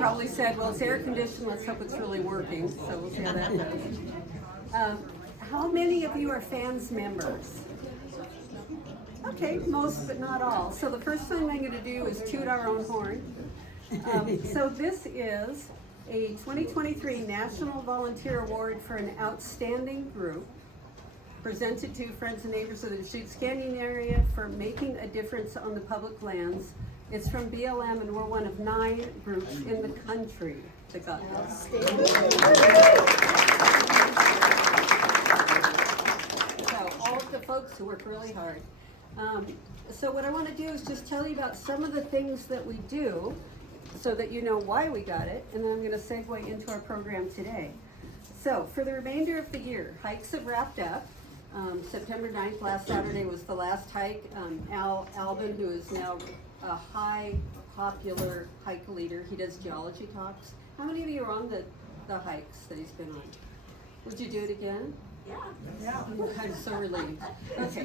probably said, well, it's air conditioned, let's hope it's really working, so we'll see how that goes. How many of you are fans members? Okay, most but not all. So the first thing I'm going to do is toot our own horn. So this is a 2023 National Volunteer Award for an outstanding group, presented to friends and neighbors of the Deschutes Canyon area for making a difference on the public lands. It's from BLM, and we're one of 9 groups in the country that got this. So all of the folks who work really hard. So what I want to do is just tell you about some of the things that we do so that you know why we got it, and then I'm going to segue into our program today. So for the remainder of the year, hikes have wrapped up. September 9th, last Saturday, was the last hike. Al Albin, who is now a high popular hike leader, he does geology talks. How many of you are on the hikes that he's been on? Would you do it again? Yeah. I'm so relieved. Okay.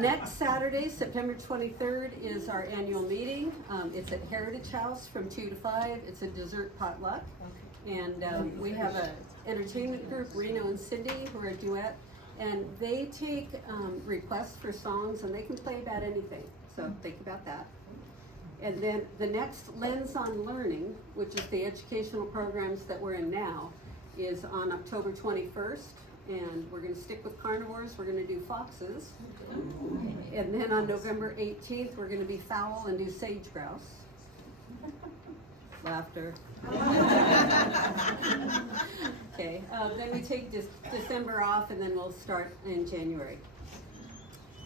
Next Saturday, September 23rd, is our annual meeting. It's at Heritage House from 2 to 5. It's a dessert potluck. And we have an entertainment group, Reno and Cindy, who are a duet. And they take requests for songs, and they can play about anything. So think about that. And then the next Lens on Learning, which is the educational programs that we're in now, is on October 21st. And we're going to stick with carnivores. We're going to do foxes. And then on November 18th, we're going to be fowl and do sage grouse. Laughter. Okay. Then we take December off, and then we'll start in January.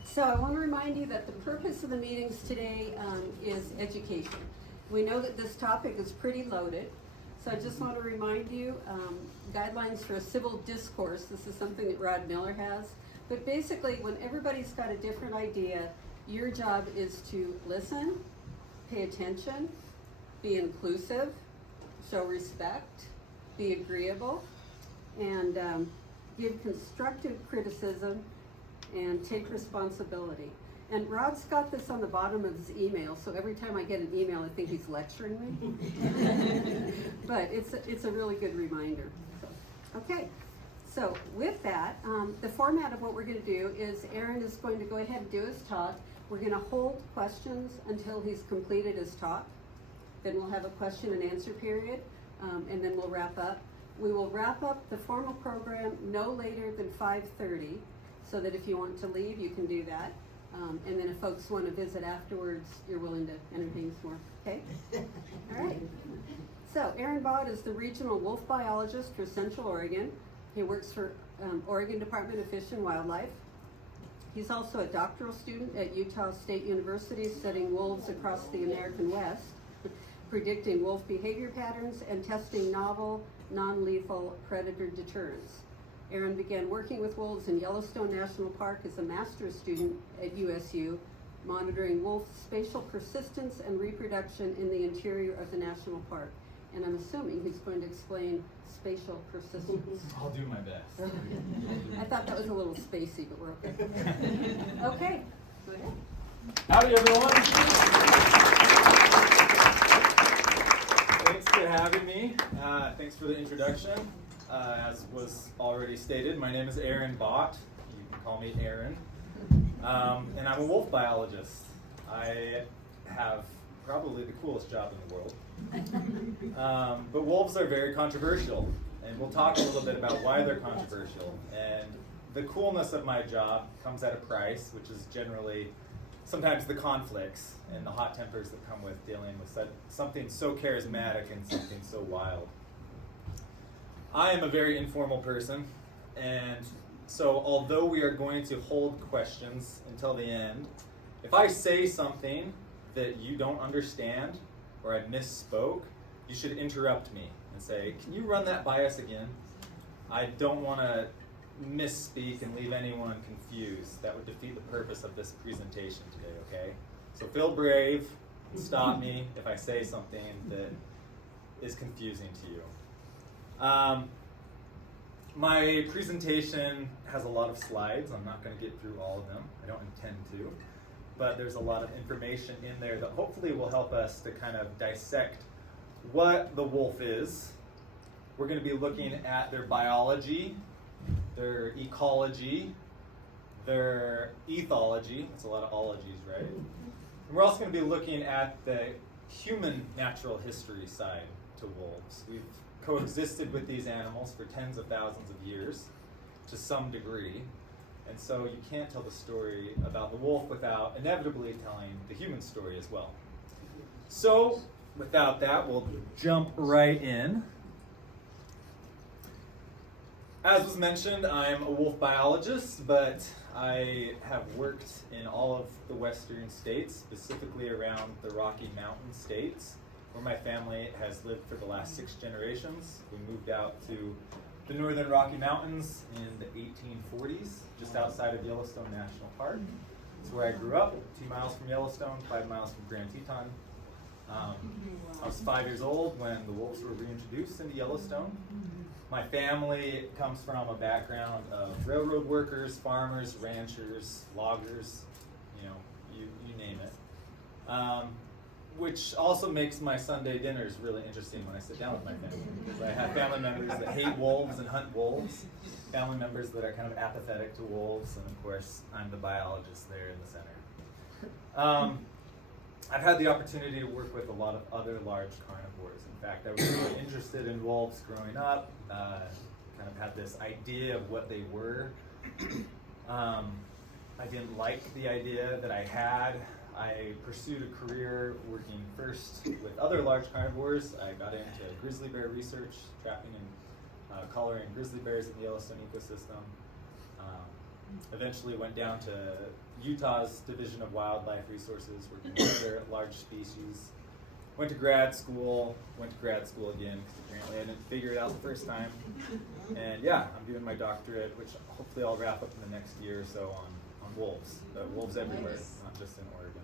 So I want to remind you that the purpose of the meetings today is education. We know that this topic is pretty loaded, so I just want to remind you, guidelines for a civil discourse. This is something that Rod Miller has. But basically, when everybody's got a different idea, your job is to listen, pay attention, be inclusive, show respect, be agreeable, and give constructive criticism, and take responsibility. And Rod's got this on the bottom of his email, so every time I get an email, I think he's lecturing me. But it's a really good reminder. Okay, so with that, the format of what we're going to do is Aaron is going to go ahead and do his talk. We're going to hold questions until he's completed his talk. Then we'll have a question and answer period, and then we'll wrap up. We will wrap up the formal program no later than 5:30. So that if you want to leave, you can do that. And then if folks want to visit afterwards, you're willing to entertain some more, okay? All right. So Aaron Bott is the regional wolf biologist for Central Oregon. He works for Oregon Department of Fish and Wildlife. He's also a doctoral student at Utah State University studying wolves across the American West, predicting wolf behavior patterns and testing novel, non-lethal predator deterrents. Aaron began working with wolves in Yellowstone National Park as a master's student at USU, monitoring wolf spatial persistence and reproduction in the interior of the national park. And I'm assuming he's going to explain spatial persistence. I'll do my best. I thought that was a little spacey, but we're okay. Okay, go ahead. Howdy, everyone. Thanks for having me. Thanks for the introduction. As was already stated, my name is Aaron Bott. You can call me Aaron. And I'm a wolf biologist. I have probably the coolest job in the world. But wolves are very controversial, and we'll talk a little bit about why they're controversial. And the coolness of my job comes at a price, which is generally sometimes the conflicts and the hot tempers that come with dealing with something so charismatic and something so wild. I am a very informal person, and so although we are going to hold questions until the end, if I say something that you don't understand or I misspoke, you should interrupt me and say, can you run that by us again? I don't want to misspeak and leave anyone confused. That would defeat the purpose of this presentation today, okay? So feel brave and stop me if I say something that is confusing to you. My presentation has a lot of slides. I'm not going to get through all of them. I don't intend to. but there's a lot of information in there that hopefully will help us to kind of dissect what the wolf is. We're going to be looking at their biology, their ecology, their ethology. That's a lot of ologies, right? And we're also going to be looking at the human natural history side to wolves. We've coexisted with these animals for tens of thousands of years to some degree. And so you can't tell the story about the wolf without inevitably telling the human story as well. So without that, we'll jump right in. As was mentioned, I'm a wolf biologist, but I have worked in all of the western states, specifically around the Rocky Mountain states, where my family has lived for the last 6 generations. We moved out to the northern Rocky Mountains in the 1840s, just outside of Yellowstone National Park. It's where I grew up, 2 miles from Yellowstone, 5 miles from Grand Teton. I was 5 years old when the wolves were reintroduced into Yellowstone. My family comes from a background of railroad workers, farmers, ranchers, loggers, you name it. Which also makes my Sunday dinners really interesting when I sit down with my family, because I have family members that hate wolves and hunt wolves, family members that are kind of apathetic to wolves, and of course, I'm the biologist there in the center. I've had the opportunity to work with a lot of other large carnivores. In fact, I was really interested in wolves growing up, kind of had this idea of what they were. I didn't like the idea that I had. I pursued a career working first with other large carnivores. I got into grizzly bear research, trapping and collaring grizzly bears in the Yellowstone ecosystem. Eventually went down to Utah's Division of Wildlife Resources, working with other large species. Went to grad school again, because apparently I didn't figure it out the first time. And yeah, I'm doing my doctorate, which hopefully I'll wrap up in the next year or so on wolves. Wolves everywhere, not just in Oregon.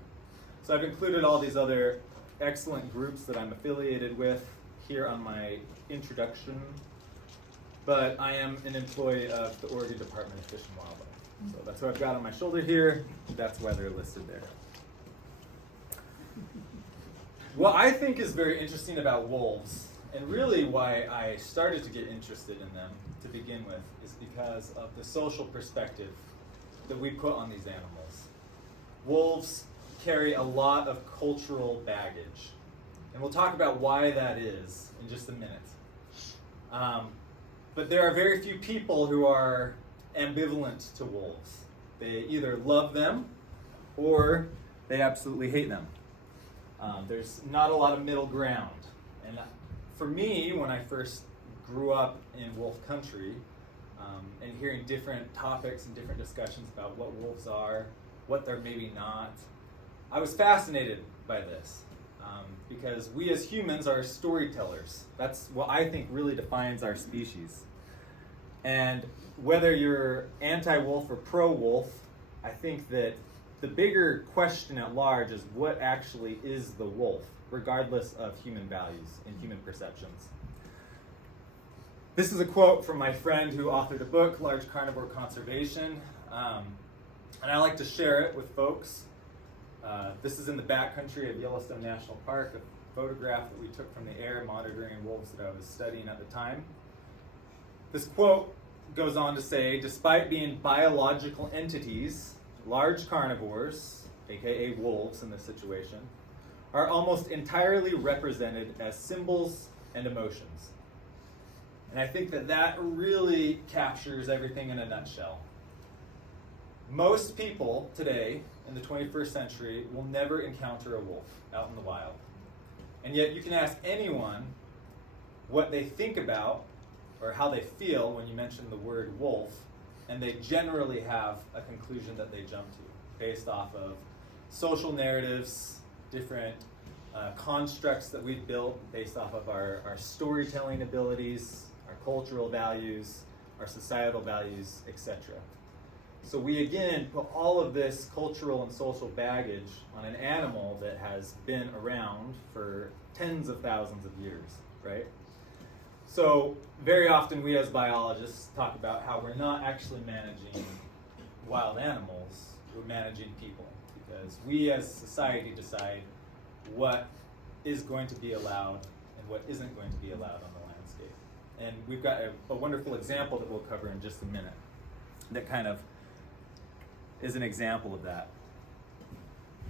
So I've included all these other excellent groups that I'm affiliated with here on my introduction. But I am an employee of the Oregon Department of Fish and Wildlife. So that's what I've got on my shoulder here. That's why they're listed there. What I think is very interesting about wolves, and really why I started to get interested in them to begin with, is because of the social perspective that we put on these animals. Wolves carry a lot of cultural baggage, and we'll talk about why that is in just a minute. But there are very few people who are ambivalent to wolves. They either love them or they absolutely hate them. There's not a lot of middle ground. And for me, when I first grew up in wolf country, and hearing different topics and different discussions about what wolves are, what they're maybe not, I was fascinated by this. Because we as humans are storytellers. That's what I think really defines our species. And whether you're anti-wolf or pro-wolf, I think that the bigger question at large is what actually is the wolf, regardless of human values and human perceptions. This is a quote from my friend who authored a book, Large Carnivore Conservation, and I like to share it with folks. This is in the backcountry of Yellowstone National Park, a photograph that we took from the air monitoring wolves that I was studying at the time. This quote goes on to say, despite being biological entities, large carnivores, aka wolves in this situation, are almost entirely represented as symbols and emotions. And I think that that really captures everything in a nutshell. Most people today in the 21st century will never encounter a wolf out in the wild. And yet you can ask anyone what they think about or how they feel when you mention the word wolf, and they generally have a conclusion that they jump to based off of social narratives, different constructs that we've built based off of our storytelling abilities, our cultural values, our societal values, etc. So we again put all of this cultural and social baggage on an animal that has been around for tens of thousands of years, right? So very often we as biologists talk about how we're not actually managing wild animals, we're managing people, because we as society decide what is going to be allowed and what isn't going to be allowed on the landscape. And we've got a wonderful example that we'll cover in just a minute that kind of is an example of that.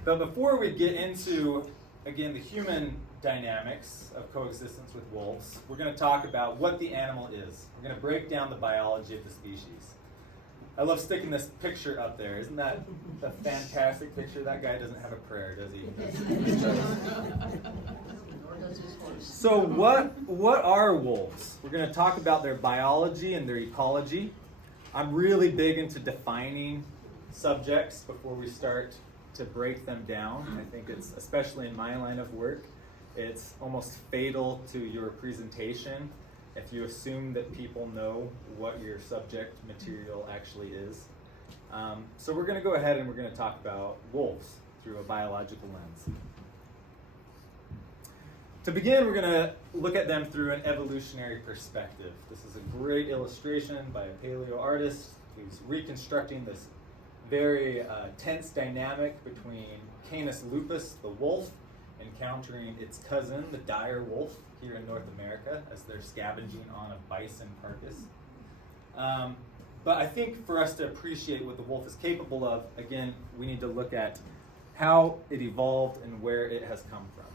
But before we get into, again, the human dynamics of coexistence with wolves, we're going to talk about what the animal is. We're going to break down the biology of the species. I love sticking this picture up there. Isn't that a fantastic picture? That guy doesn't have a prayer, does he? So what are wolves? We're going to talk about their biology and their ecology. I'm really big into defining subjects before we start to break them down. I think it's, especially in my line of work, it's almost fatal to your presentation if you assume that people know what your subject material actually is. So we're going to go ahead and we're going to talk about wolves through a biological lens. To begin, we're going to look at them through an evolutionary perspective. This is a great illustration by a paleo artist who's reconstructing this very tense dynamic between Canis lupus, the wolf, encountering its cousin, the dire wolf, here in North America as they're scavenging on a bison carcass. But I think for us to appreciate what the wolf is capable of, again, we need to look at how it evolved and where it has come from.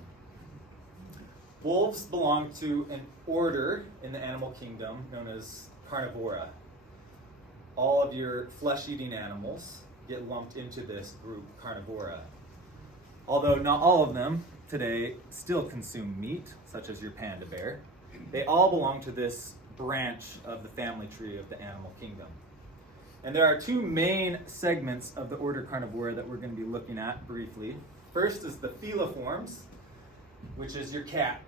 Wolves belong to an order in the animal kingdom known as carnivora. All of your flesh-eating animals get lumped into this group, carnivora. Although not all of them today still consume meat, such as your panda bear, they all belong to this branch of the family tree of the animal kingdom. And there are two main segments of the order Carnivora that we're going to be looking at briefly. First is the feliforms, which is your cat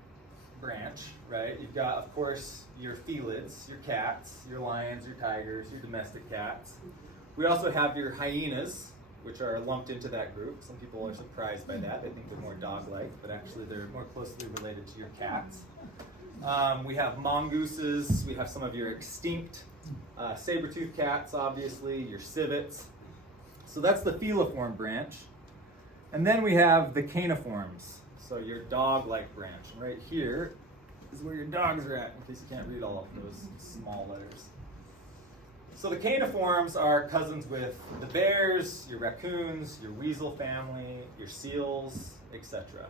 branch, right? You've got, of course, your felids, your cats, your lions, your tigers, your domestic cats. We also have your hyenas, which are lumped into that group. Some people are surprised by that. They think they're more dog-like, but actually they're more closely related to your cats. We have mongooses. We have some of your extinct saber-toothed cats, obviously, your civets. So that's the feliform branch. And then we have the caniforms, so your dog-like branch. And right here is where your dogs are at, in case you can't read all of those small letters. So the caniforms are cousins with the bears, your raccoons, your weasel family, your seals, etc.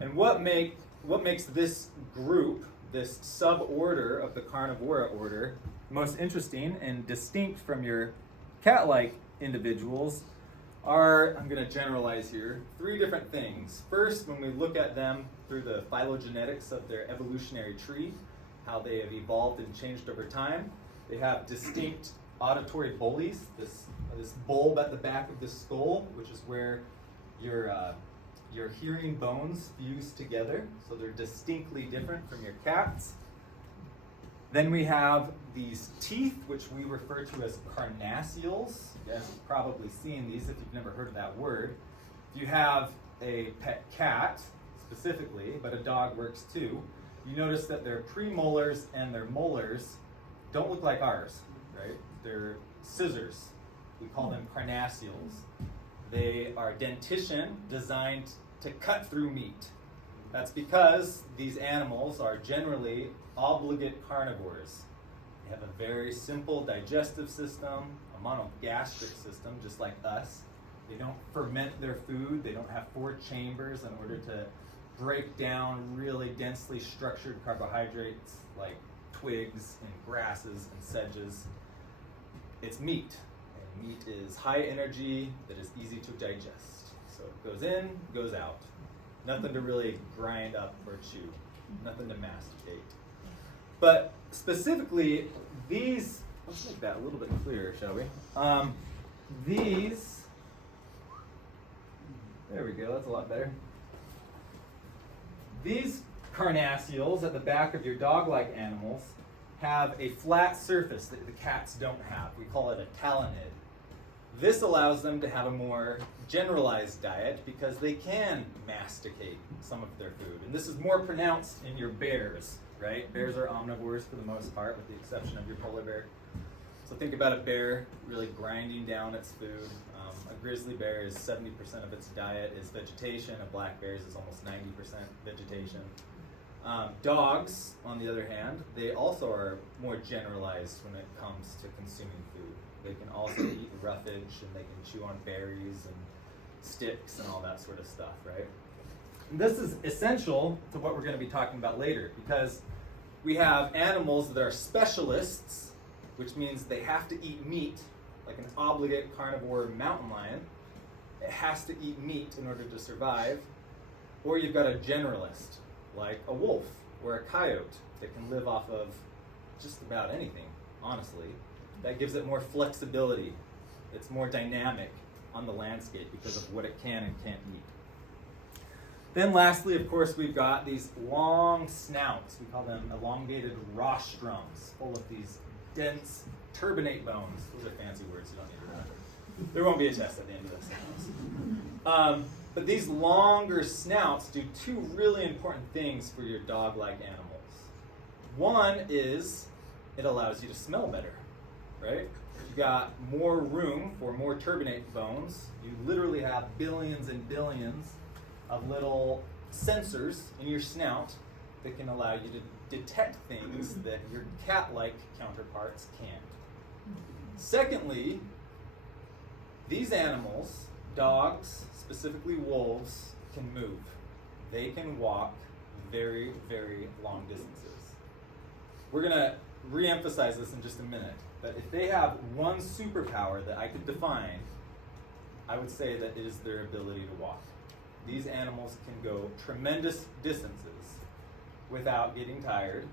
And what makes this group, this suborder of the Carnivora order, most interesting and distinct from your cat-like individuals are, I'm going to generalize here, three different things. First, when we look at them through the phylogenetics of their evolutionary tree, how they have evolved and changed over time, they have distinct auditory bullies, this bulb at the back of the skull, which is where your hearing bones fuse together, so they're distinctly different from your cats. Then we have these teeth, which we refer to as carnassials. You guys have probably seen these if you've never heard of that word. If you have a pet cat, specifically, but a dog works too, you notice that their premolars and their molars don't look like ours, right? They're scissors. We call them carnassials. They are dentition designed to cut through meat. That's because these animals are generally obligate carnivores. They have a very simple digestive system, a monogastric system, just like us. They don't ferment their food. They don't have 4 chambers in order to break down really densely structured carbohydrates like twigs and grasses and sedges. It's meat, and meat is high energy that is easy to digest. So it goes in, goes out. Nothing to really grind up or chew, nothing to masticate. But specifically, these, let's make that a little bit clearer, shall we? These, there we go, that's a lot better. These carnassials at the back of your dog-like animals have a flat surface that the cats don't have. We call it a talonid. This allows them to have a more generalized diet because they can masticate some of their food. And this is more pronounced in your bears, right? Bears are omnivores for the most part, with the exception of your polar bear. So think about a bear really grinding down its food. A grizzly bear is 70% of its diet is vegetation. A black bear's is almost 90% vegetation. Dogs, on the other hand, they also are more generalized when it comes to consuming food. They can also eat roughage, and they can chew on berries and sticks and all that sort of stuff, right? And this is essential to what we're going to be talking about later, because we have animals that are specialists, which means they have to eat meat, like an obligate carnivore mountain lion. It has to eat meat in order to survive. Or you've got a generalist, like a wolf or a coyote, that can live off of just about anything, honestly. That gives it more flexibility. It's more dynamic on the landscape because of what it can and can't eat. Then lastly, of course, we've got these long snouts. We call them elongated rostrums, full of these dense turbinate bones. Those are fancy words, you don't need to remember. There won't be a test at the end of this. But these longer snouts do two really important things for your dog-like animals. One is it allows you to smell better, right? You got more room for more turbinate bones. You literally have billions and billions of little sensors in your snout that can allow you to detect things that your cat-like counterparts can't. Secondly, these animals, dogs, specifically wolves, can move. They can walk very, very long distances. We're going to re-emphasize this in just a minute, but if they have one superpower that I could define, I would say that it is their ability to walk. These animals can go tremendous distances without getting tired,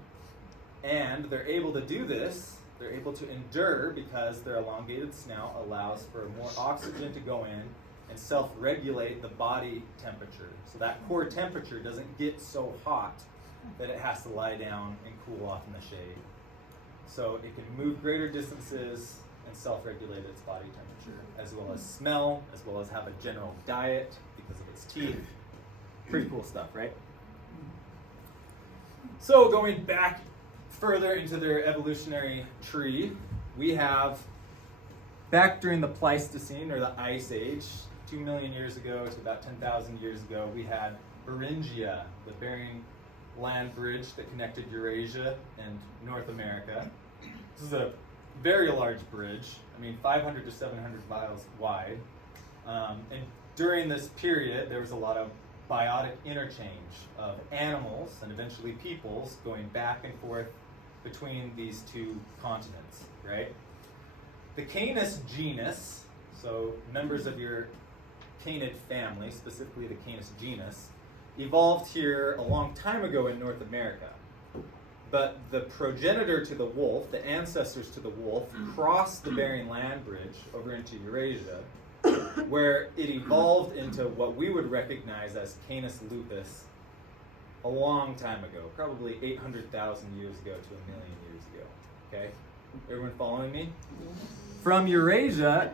and they're able to do this, they're able to endure because their elongated snout allows for more oxygen to go in and self-regulate the body temperature. So that core temperature doesn't get so hot that it has to lie down and cool off in the shade. So it can move greater distances and self-regulate its body temperature, as well as smell, as well as have a general diet because of its teeth. Pretty cool stuff, right? So going back further into their evolutionary tree, we have, back during the Pleistocene, or the Ice Age, 2 million years ago to about 10,000 years ago, we had Beringia, the Bering land bridge that connected Eurasia and North America. This is a very large bridge, 500 to 700 miles wide. And during this period, there was a lot of biotic interchange of animals and eventually peoples going back and forth between these two continents, right? The Canis genus, so members of your canid family, specifically the Canis genus, evolved here a long time ago in North America. But the progenitor to the wolf, the ancestors to the wolf, crossed the Bering Land Bridge over into Eurasia, where it evolved into what we would recognize as Canis lupus a long time ago, probably 800,000 years ago to 1 million years ago. Okay? Everyone following me? From Eurasia,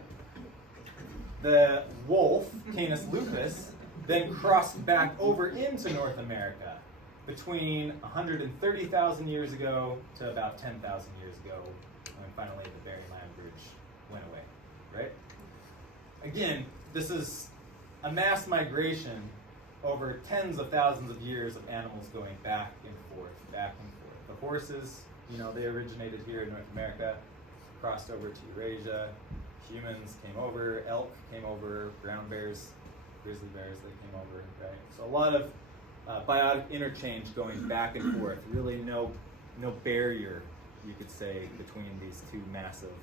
the wolf, Canis lupus, then crossed back over into North America between 130,000 years ago to about 10,000 years ago, when finally the Bering Land Bridge went away, right? Again, this is a mass migration over tens of thousands of years of animals going back and forth, back and forth. The horses, they originated here in North America, crossed over to Eurasia. Humans came over, elk came over, brown bears, grizzly bears, they came over, right? So a lot of biotic interchange going back and forth. Really no barrier, you could say, between these two massive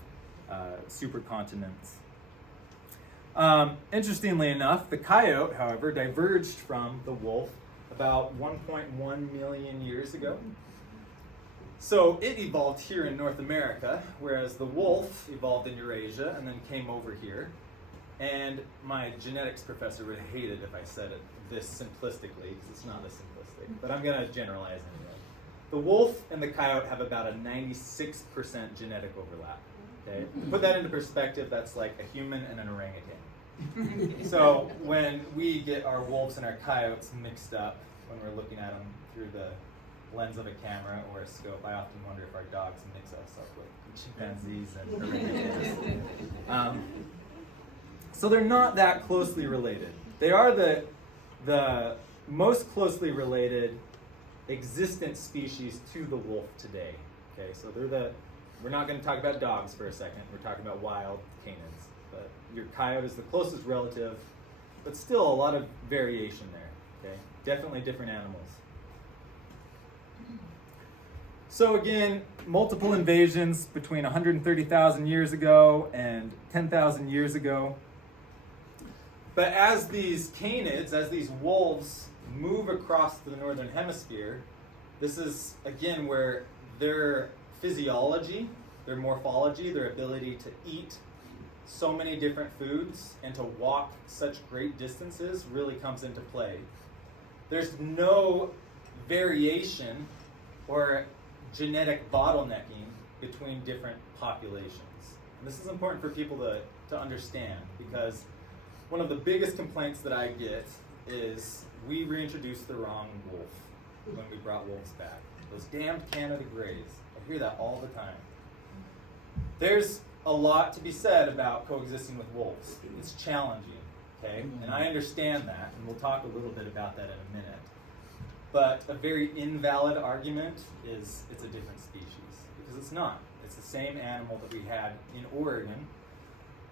supercontinents. Interestingly enough, the coyote, however, diverged from the wolf about 1.1 million years ago. So it evolved here in North America, whereas the wolf evolved in Eurasia and then came over here. And my genetics professor would hate it if I said it this simplistically, because it's not this simplistic, but I'm going to generalize anyway. The wolf and the coyote have about a 96% genetic overlap. Okay? To put that into perspective, that's like a human and an orangutan. So when we get our wolves and our coyotes mixed up, when we're looking at them through the lens of a camera or a scope. I often wonder if our dogs mix us up with chimpanzees and so they're not that closely related. They are the most closely related existent species to the wolf today. Okay, so we're not going to talk about dogs for a second. We're talking about wild canids. But your coyote is the closest relative, but still a lot of variation there. Okay, definitely different animals. So again, multiple invasions between 130,000 years ago and 10,000 years ago. But as these canids, as these wolves move across the northern hemisphere, this is, again, where their physiology, their morphology, their ability to eat so many different foods and to walk such great distances really comes into play. There's no variation or genetic bottlenecking between different populations. And this is important for people to understand, because one of the biggest complaints that I get is we reintroduced the wrong wolf when we brought wolves back. Those damned Canada Greys. I hear that all the time. There's a lot to be said about coexisting with wolves. It's challenging, okay? And I understand that, and we'll talk a little bit about that in a minute. But a very invalid argument is it's a different species, because it's not. It's the same animal that we had in Oregon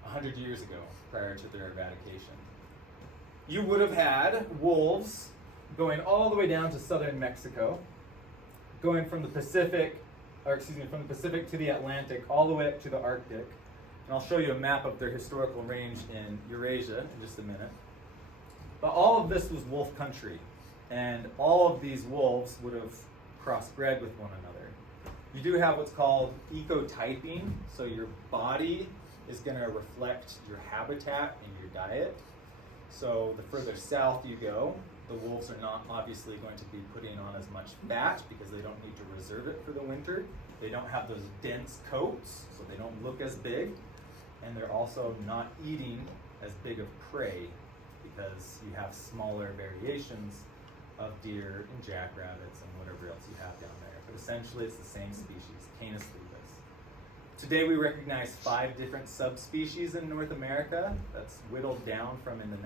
100 years ago, prior to their eradication. You would have had wolves going all the way down to southern Mexico, going from the Pacific to the Atlantic, all the way up to the Arctic. And I'll show you a map of their historical range in Eurasia in just a minute. But all of this was wolf country, and all of these wolves would have crossbred with one another. You do have what's called ecotyping, so your body is going to reflect your habitat and your diet. So the further south you go, the wolves are not obviously going to be putting on as much fat because they don't need to reserve it for the winter. They don't have those dense coats, so they don't look as big. And they're also not eating as big of prey because you have smaller variations of deer and jackrabbits and whatever else you have down there. But essentially it's the same species, Canis lupus. Today we recognize 5 different subspecies in North America. That's whittled down from in the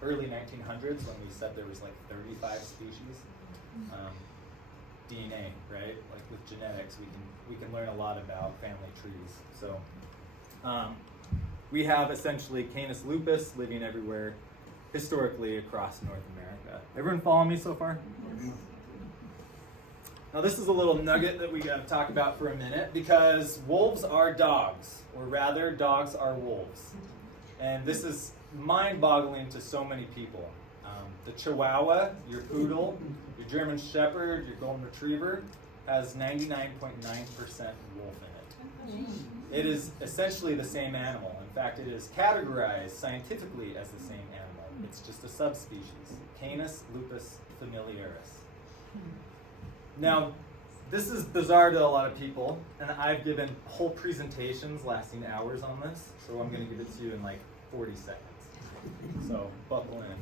early 1900s when we said there was like 35 species. DNA, right? Like with genetics, we can learn a lot about family trees. So we have essentially Canis lupus living everywhere historically across North America. Everyone follow me so far? Now this is a little nugget that we got to talk about for a minute, because wolves are dogs, or rather dogs are wolves. And this is mind-boggling to so many people. The Chihuahua, your poodle, your German Shepherd, your Golden Retriever, has 99.9% wolf in it. It is essentially the same animal. In fact, it is categorized scientifically as the same animal. It's just a subspecies, Canis lupus familiaris. Now, this is bizarre to a lot of people, and I've given whole presentations lasting hours on this, so I'm going to give it to you in like 40 seconds. So, buckle in.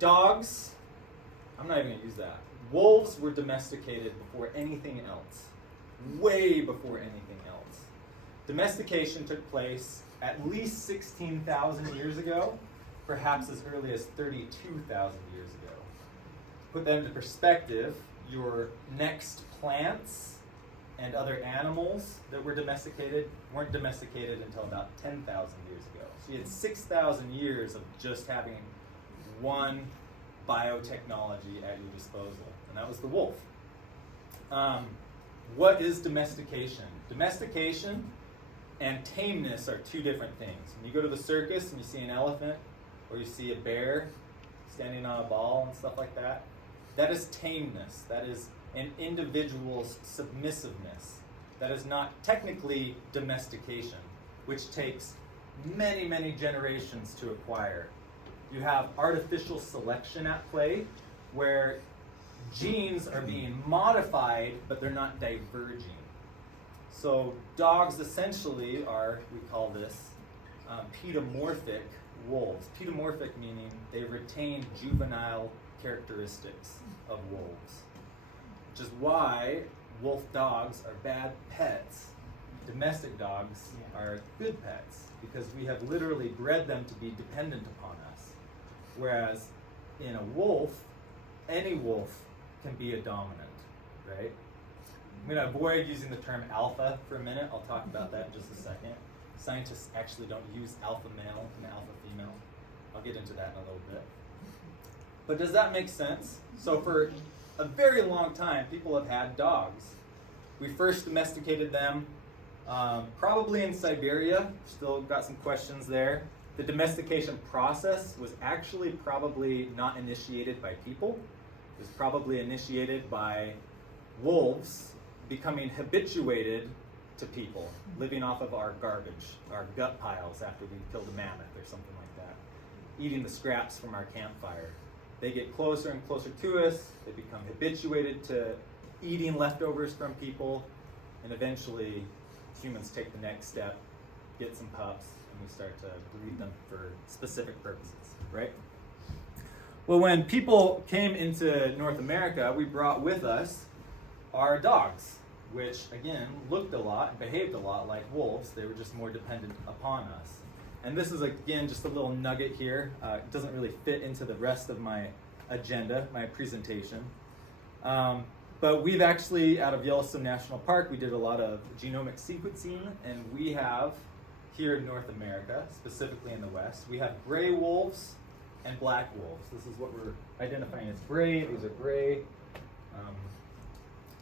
Dogs, I'm not even going to use that. Wolves were domesticated before anything else, way before anything else. Domestication took place at least 16,000 years ago, perhaps as early as 32,000 years ago. Put that into perspective, your next plants and other animals that were domesticated weren't domesticated until about 10,000 years ago. So you had 6,000 years of just having one biotechnology at your disposal, and that was the wolf. What is domestication? Domestication and tameness are two different things. When you go to the circus and you see an elephant, or you see a bear standing on a ball and stuff like that, that is tameness. That is an individual's submissiveness. That is not technically domestication, which takes many, many generations to acquire. You have artificial selection at play, where genes are being modified, but they're not diverging. So dogs essentially are, we call this, pedomorphic wolves. Pedomorphic meaning they retain juvenile characteristics of wolves, which is why wolf dogs are bad pets. Domestic dogs are good pets because we have literally bred them to be dependent upon us. Whereas in a wolf, any wolf can be a dominant, right? I'm going to avoid using the term alpha for a minute. I'll talk about that in just a second. Scientists actually don't use alpha male and alpha female. I'll get into that in a little bit. But does that make sense? So for a very long time, people have had dogs. We first domesticated them probably in Siberia. Still got some questions there. The domestication process was actually probably not initiated by people. It was probably initiated by wolves becoming habituated to people, living off of our garbage, our gut piles after we killed a mammoth or something like that, eating the scraps from our campfire. They get closer and closer to us, they become habituated to eating leftovers from people, and eventually humans take the next step, get some pups, and we start to breed them for specific purposes, right? Well, when people came into North America, we brought with us our dogs, which again looked a lot and behaved a lot like wolves. They were just more dependent upon us. And this is again just a little nugget here. It doesn't really fit into the rest of my agenda, my presentation. But we've actually, out of Yellowstone National Park, we did a lot of genomic sequencing, and we have here in North America, specifically in the West, we have gray wolves and black wolves. This is what we're identifying as gray. These are gray.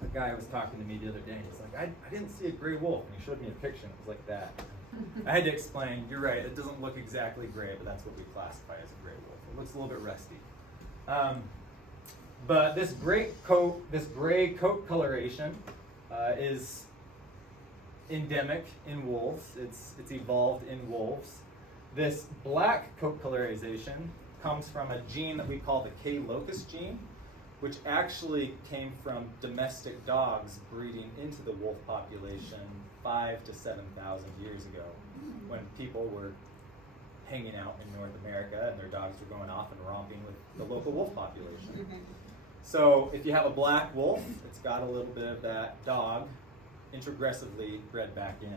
A guy was talking to me the other day, and he's like, I didn't see a gray wolf, and he showed me a picture, and it was like that. I had to explain, you're right, it doesn't look exactly gray, but that's what we classify as a gray wolf. It looks a little bit rusty. But this gray coat coloration is endemic in wolves. It's evolved in wolves. This black coat colorization comes from a gene that we call the K locus gene, which actually came from domestic dogs breeding into the wolf population 5,000 to 7,000 years ago, when people were hanging out in North America and their dogs were going off and romping with the local wolf population. So if you have a black wolf, it's got a little bit of that dog introgressively bred back in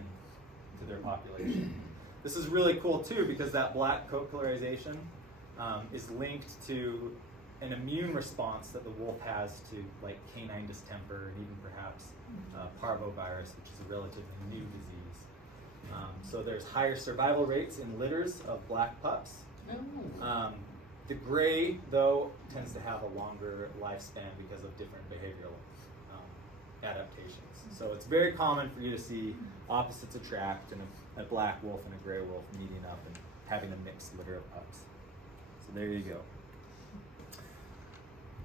to their population. This is really cool too, because that black coat colorization is linked to an immune response that the wolf has to like canine distemper and even perhaps parvovirus, which is a relatively new disease. So there's higher survival rates in litters of black pups. The gray, though, tends to have a longer lifespan because of different behavioral adaptations. So it's very common for you to see opposites attract, and a black wolf and a gray wolf meeting up and having a mixed litter of pups. So there you go.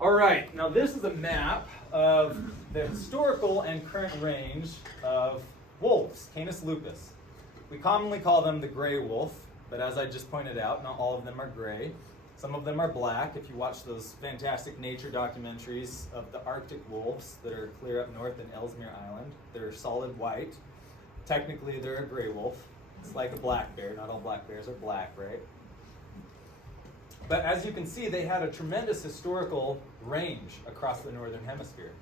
All right, now this is a map of the historical and current range of wolves, Canis lupus. We commonly call them the gray wolf, but as I just pointed out, not all of them are gray. Some of them are black. If you watch those fantastic nature documentaries of the Arctic wolves that are clear up north in Ellesmere Island, they're solid white. Technically, they're a gray wolf. It's like a black bear. Not all black bears are black, right? But as you can see, they had a tremendous historical range across the northern hemisphere.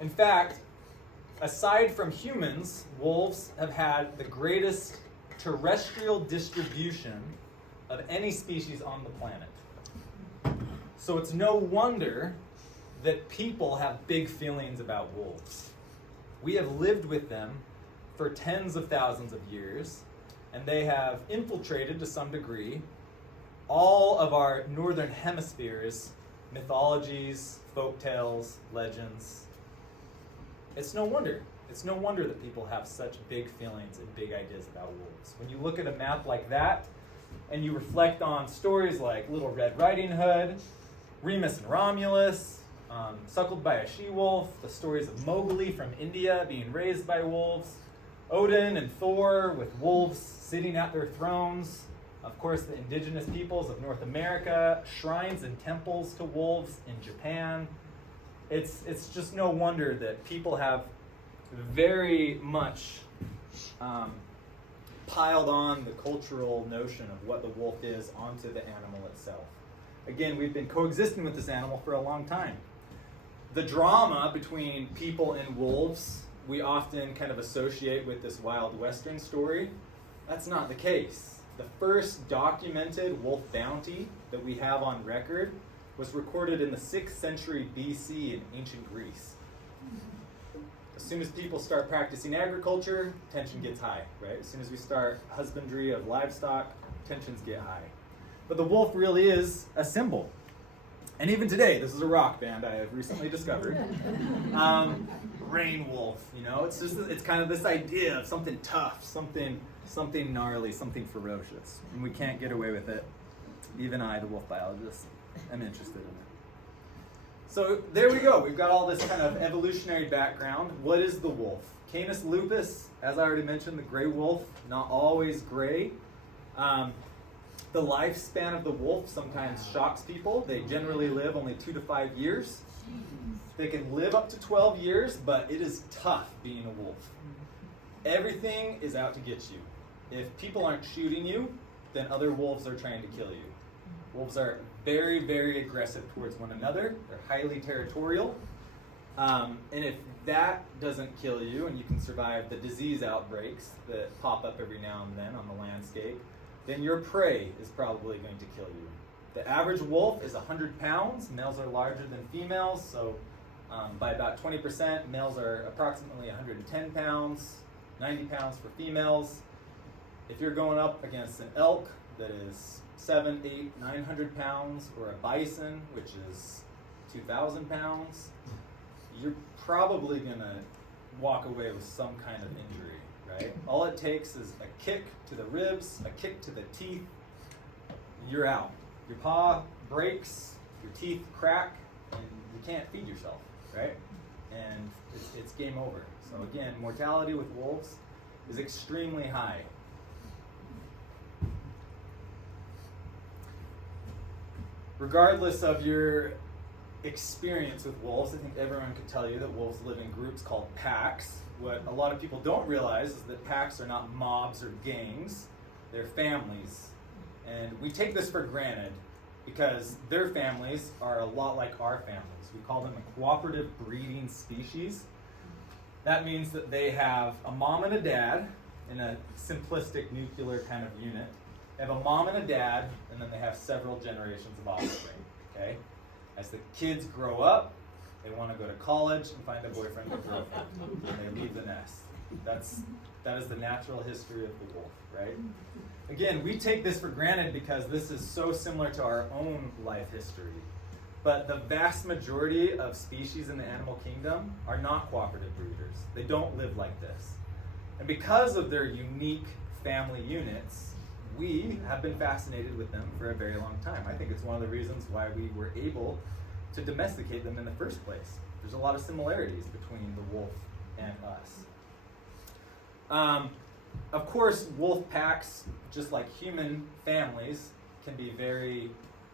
In fact, aside from humans, wolves have had the greatest terrestrial distribution of any species on the planet. So it's no wonder that people have big feelings about wolves. We have lived with them for tens of thousands of years, and they have infiltrated to some degree all of our northern hemisphere's mythologies, folktales, legends. It's no wonder. It's no wonder that people have such big feelings and big ideas about wolves. When you look at a map like that, and you reflect on stories like Little Red Riding Hood, Remus and Romulus, Suckled by a She-Wolf, the stories of Mowgli from India being raised by wolves, Odin and Thor with wolves sitting at their thrones, of course the indigenous peoples of North America, shrines and temples to wolves in Japan. It's just no wonder that people have very much piled on the cultural notion of what the wolf is onto the animal itself. again, we've been coexisting with this animal for a long time. The drama between people and wolves, we often kind of associate with this wild western story. That's not the case. The first documented wolf bounty that we have on record was recorded in the 6th century BC in ancient Greece. As soon as people start practicing agriculture, tension gets high, right? As soon as we start husbandry of livestock, tensions get high. But the wolf really is a symbol. And even today, this is a rock band I have recently discovered. Rain wolf, it's kind of this idea of something tough, something gnarly, something ferocious. And we can't get away with it. Even I, the wolf biologist, am interested in it. So there we go. We've got all this kind of evolutionary background. What is the wolf? Canis lupus, as I already mentioned, the gray wolf, not always gray. The lifespan of the wolf sometimes shocks people. They generally live only 2 to 5 years. They can live up to 12 years, but it is tough being a wolf. Everything is out to get you. If people aren't shooting you, then other wolves are trying to kill you. Wolves are very, very aggressive towards one another. They're highly territorial. And if that doesn't kill you and you can survive the disease outbreaks that pop up every now and then on the landscape, then your prey is probably going to kill you. The average wolf is 100 pounds. Males are larger than females, so by about 20%, males are approximately 110 pounds, 90 pounds for females. If you're going up against an elk that is 700, 800, 900 pounds, or a bison, which is 2,000 pounds, you're probably going to walk away with some kind of injury, right? All it takes is a kick to the ribs, a kick to the teeth, you're out. Your paw breaks, your teeth crack, and you can't feed yourself, right? And it's game over. So again, mortality with wolves is extremely high. Regardless of your experience with wolves, I think everyone could tell you that wolves live in groups called packs. What a lot of people don't realize is that packs are not mobs or gangs, they're families. And we take this for granted because their families are a lot like our families. We call them a cooperative breeding species. That means that they have a mom and a dad in a simplistic nuclear kind of unit. They have a mom and a dad, and then they have several generations of offspring, okay? As the kids grow up, they want to go to college and find a boyfriend or girlfriend, and they leave the nest. That is the natural history of the wolf, right? Again, we take this for granted because this is so similar to our own life history. But the vast majority of species in the animal kingdom are not cooperative breeders. They don't live like this. And because of their unique family units, we have been fascinated with them for a very long time. I think it's one of the reasons why we were able to domesticate them in the first place. There's a lot of similarities between the wolf and us. Of course, wolf packs, just like human families, can be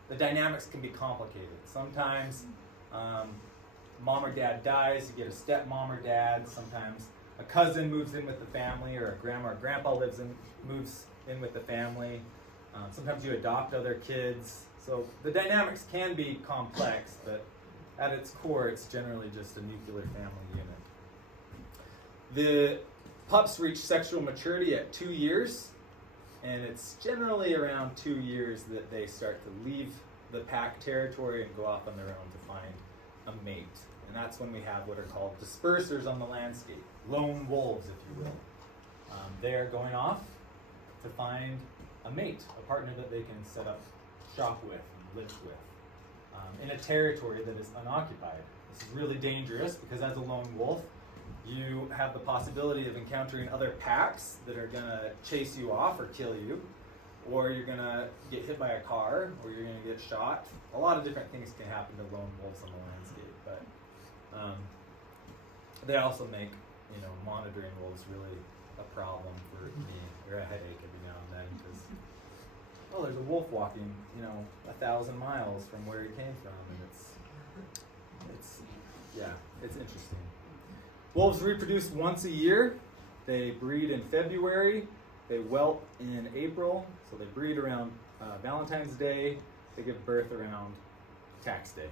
the dynamics can be complicated. Sometimes mom or dad dies, you get a stepmom or dad. Sometimes a cousin moves in with the family, or a grandma or grandpa moves in with the family. Sometimes you adopt other kids. So the dynamics can be complex, but at its core, it's generally just a nuclear family unit. The pups reach sexual maturity at 2 years, and it's generally around 2 years that they start to leave the pack territory and go off on their own to find a mate. And that's when we have what are called dispersers on the landscape, lone wolves, if you will. They are going off to find a mate, a partner that they can set up shop with and live with in a territory that is unoccupied. This is really dangerous because as a lone wolf, you have the possibility of encountering other packs that are going to chase you off or kill you, or you're going to get hit by a car, or you're going to get shot. A lot of different things can happen to lone wolves on the landscape, but they also make monitoring wolves really a problem for me, or a headache every now and then, because there's a wolf walking 1,000 miles from where he came from, and it's interesting. Wolves reproduce once a year. They breed in February. They whelp in April. So they breed around Valentine's Day, They give birth around tax day.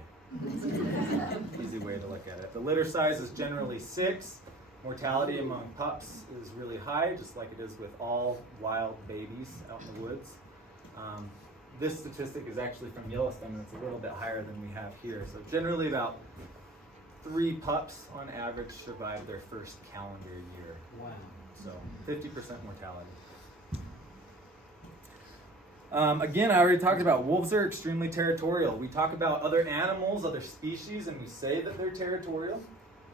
Easy way to look at it. The litter size is generally 6. Mortality among pups is really high, just like it is with all wild babies out in the woods. This statistic is actually from Yellowstone, and it's a little bit higher than we have here. So generally about 3 pups on average survive their first calendar year. Wow. So 50% mortality. Again, I already talked about wolves are extremely territorial. We talk about other animals, other species, and we say that they're territorial.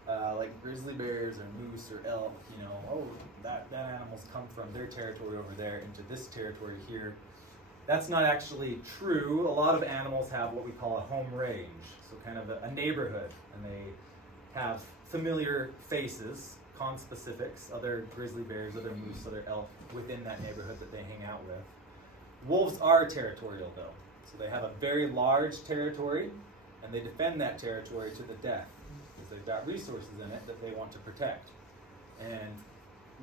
Like grizzly bears or moose or elk, you know, oh, that animal's come from their territory over there into this territory here. That's not actually true. A lot of animals have what we call a home range, so kind of a neighborhood, and they have familiar faces, conspecifics, other grizzly bears, other moose, other elk within that neighborhood that they hang out with. Wolves are territorial though, so they have a very large territory, and they defend that territory to the death, because they've got resources in it that they want to protect. And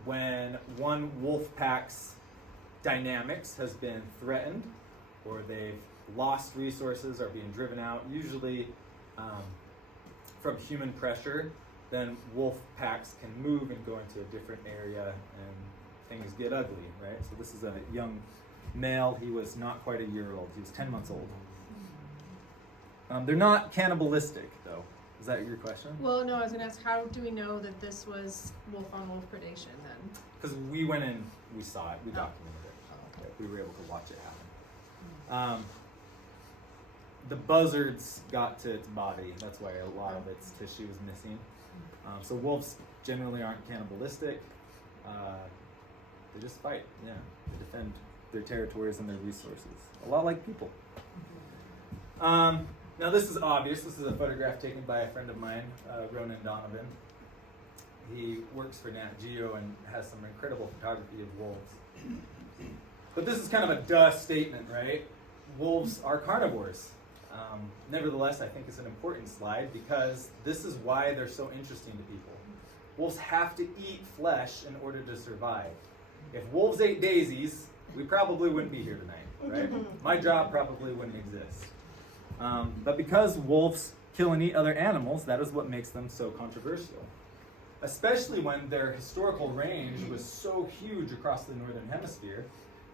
when one wolf pack's dynamics has been threatened, or they've lost resources, or being driven out, usually from human pressure, then wolf packs can move and go into a different area, and things get ugly, right? So this is a young male. He was not quite a year old. He was 10 months old. They're not cannibalistic, though. Is that your question? Well, no, I was going to ask, how do we know that this was wolf-on-wolf predation then? Because we went in, we saw it, we documented it. Okay. We were able to watch it happen. The buzzards got to its body. That's why a lot of its tissue was missing. So wolves generally aren't cannibalistic. They just fight, yeah. They defend their territories and their resources. A lot like people. Now this is obvious. This is a photograph taken by a friend of mine, Ronan Donovan. He works for Nat Geo and has some incredible photography of wolves. But this is kind of a duh statement, right? Wolves are carnivores. Nevertheless, I think it's an important slide because this is why they're so interesting to people. Wolves have to eat flesh in order to survive. If wolves ate daisies, we probably wouldn't be here tonight, right? My job probably wouldn't exist. But because wolves kill and eat other animals, that is what makes them so controversial. Especially when their historical range was so huge across the northern hemisphere.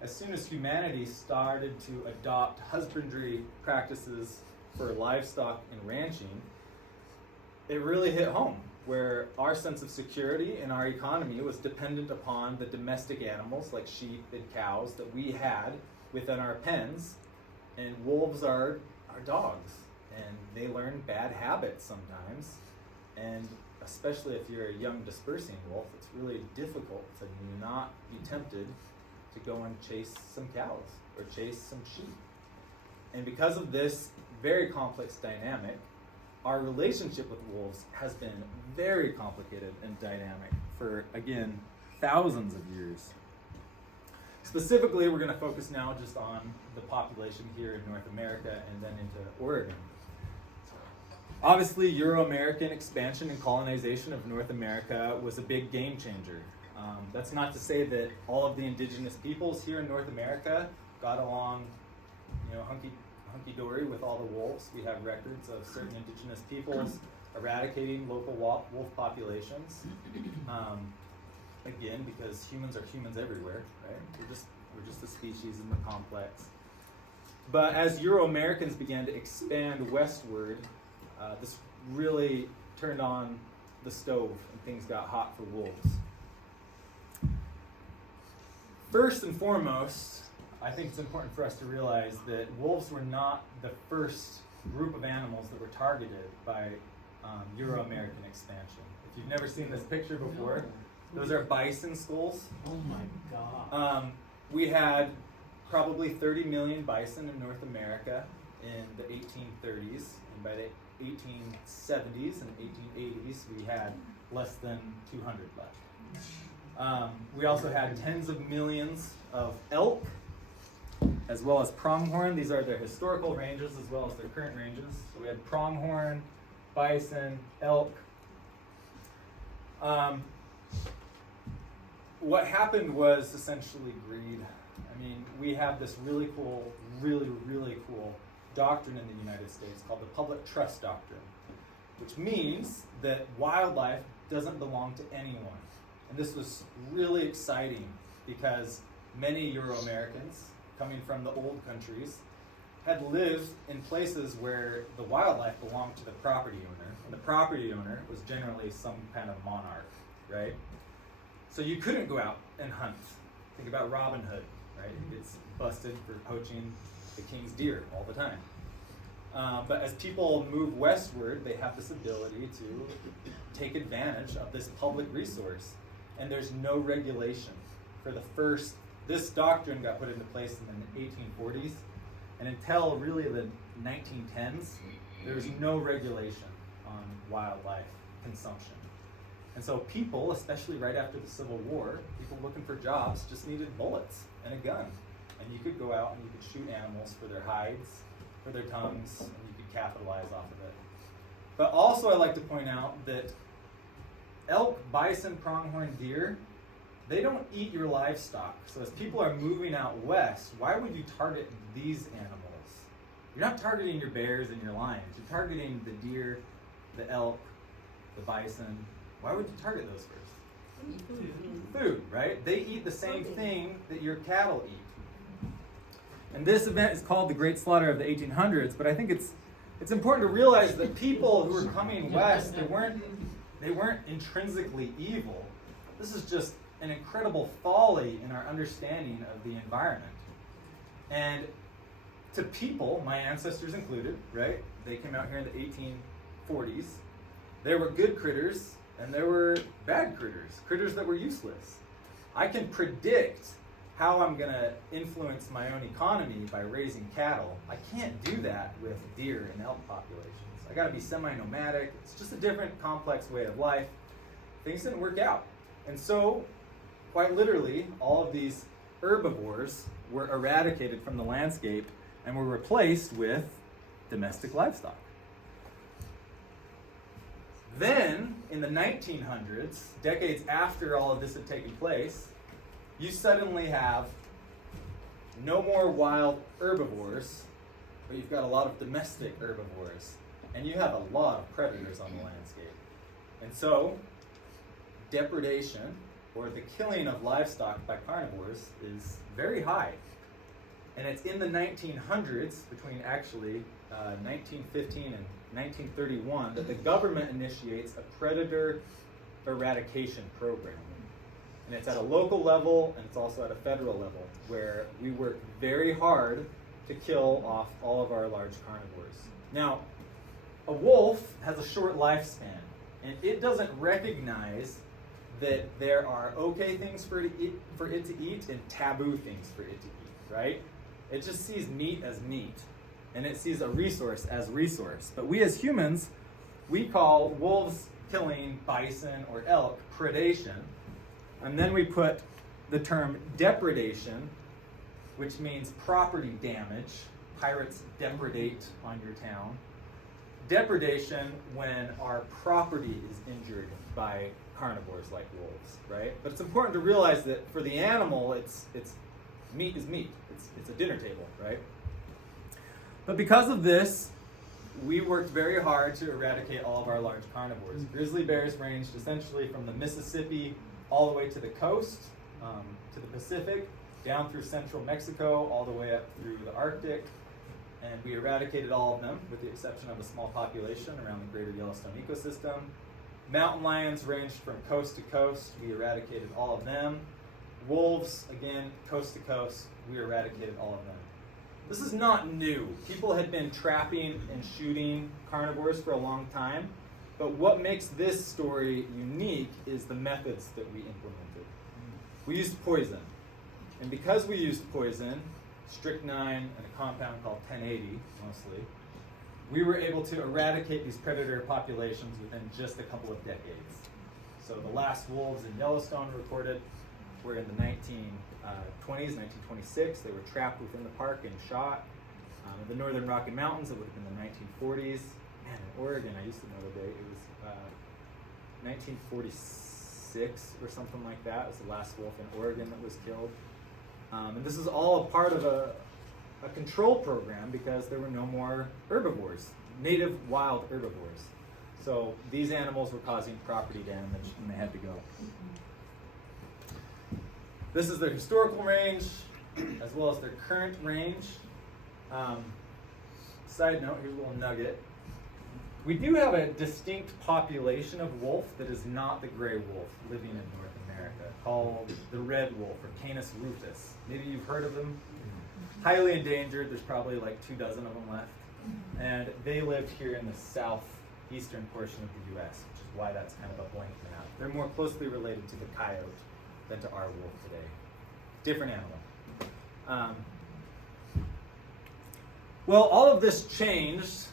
As soon as humanity started to adopt husbandry practices for livestock and ranching, it really hit home, where our sense of security and our economy was dependent upon the domestic animals like sheep and cows that we had within our pens. And wolves are dogs, and they learn bad habits sometimes. And especially if you're a young dispersing wolf, it's really difficult to not be tempted to go and chase some cows or chase some sheep. And because of this very complex dynamic, our relationship with wolves has been very complicated and dynamic for, again, thousands of years. Specifically, we're going to focus now just on the population here in North America and then into Oregon. Obviously, Euro-American expansion and colonization of North America was a big game changer. That's not to say that all of the indigenous peoples here in North America got along, hunky-dory with all the wolves. We have records of certain indigenous peoples eradicating local wolf populations. Again, because humans are humans everywhere, right? We're just a species in the complex. But as Euro-Americans began to expand westward, this really turned on the stove and things got hot for wolves. First and foremost, I think it's important for us to realize that wolves were not the first group of animals that were targeted by Euro-American expansion. If you've never seen this picture before, those are bison skulls. Oh my God. We had probably 30 million bison in North America in the 1830s, and by the 1870s and 1880s, we had less than 200 left. We also had tens of millions of elk, as well as pronghorn. These are their historical ranges as well as their current ranges. So we had pronghorn, bison, elk. What happened was essentially greed. I mean, we have this really cool doctrine in the United States called the public trust doctrine, which means that wildlife doesn't belong to anyone. And this was really exciting because many Euro-Americans coming from the old countries had lived in places where the wildlife belonged to the property owner, and the property owner was generally some kind of monarch, right? So you couldn't go out and hunt. Think about Robin Hood, right? He gets busted for poaching the king's deer all the time. But as people move westward, they have this ability to take advantage of this public resource, and there's no regulation. This doctrine got put into place in the 1840s, and until really the 1910s, there was no regulation on wildlife consumption. And so people, especially right after the Civil War, people looking for jobs just needed bullets and a gun. And you could go out and you could shoot animals for their hides, for their tongues, and you could capitalize off of it. But also I like to point out that elk, bison, pronghorn deer, they don't eat your livestock. So as people are moving out west, why would you target these animals? You're not targeting your bears and your lions. You're targeting the deer, the elk, the bison. Why would you target those first? Food, right? They eat the same thing that your cattle eat. And this event is called the Great Slaughter of the 1800s, but I think it's important to realize that people who were coming west, they weren't intrinsically evil. This is just an incredible folly in our understanding of the environment. And to people, my ancestors included, right? They came out here in the 1840s. There were good critters and there were bad critters that were useless. I can predict how I'm going to influence my own economy by raising cattle. I can't do that with deer and elk populations. I got to be semi-nomadic. It's just a different, complex way of life. Things didn't work out. And so, quite literally, all of these herbivores were eradicated from the landscape and were replaced with domestic livestock. Then, in the 1900s, decades after all of this had taken place, you suddenly have no more wild herbivores, but you've got a lot of domestic herbivores, and you have a lot of predators on the landscape. And so, depredation, or the killing of livestock by carnivores, is very high. And it's in the 1900s, between actually 1915 and 1931, that the government initiates a predator eradication program. And it's at a local level, and it's also at a federal level, where we work very hard to kill off all of our large carnivores. Now, a wolf has a short lifespan, and it doesn't recognize that there are okay things for it to eat and taboo things for it to eat, right? It just sees meat as meat, and it sees a resource as resource. But we as humans, we call wolves killing bison or elk predation, and then we put the term depredation, which means property damage. Pirates depredate on your town. Depredation when our property is injured by carnivores like wolves, right? But it's important to realize that for the animal, it's meat is meat. It's a dinner table, right? But because of this, we worked very hard to eradicate all of our large carnivores. Grizzly bears ranged essentially from the Mississippi all the way to the coast, to the Pacific, down through central Mexico, all the way up through the Arctic. And we eradicated all of them, with the exception of a small population around the greater Yellowstone ecosystem. Mountain lions ranged from coast to coast. We eradicated all of them. Wolves, again, coast to coast. We eradicated all of them. This is not new. People had been trapping and shooting carnivores for a long time. But what makes this story unique is the methods that we implemented. We used poison. And because we used poison, strychnine and a compound called 1080 mostly, we were able to eradicate these predator populations within just a couple of decades. So the last wolves in Yellowstone recorded were in the 1920s, 1926. They were trapped within the park and shot. In the northern Rocky Mountains, it would have been the 1940s. Man, in Oregon, I used to know the date. It was 1946 or something like that. It was the last wolf in Oregon that was killed. And this is all a part of a control program because there were no more herbivores, native wild herbivores. So these animals were causing property damage and they had to go. This is their historical range as well as their current range. Side note, here's a little nugget. We do have a distinct population of wolf that is not the gray wolf living in North America, called the red wolf, or Canis rufus. Maybe you've heard of them. Highly endangered, there's probably like 2 dozen of them left. And they lived here in the southeastern portion of the US, which is why that's kind of a blank map. They're more closely related to the coyote than to our wolf today. Different animal. Well, all of this changed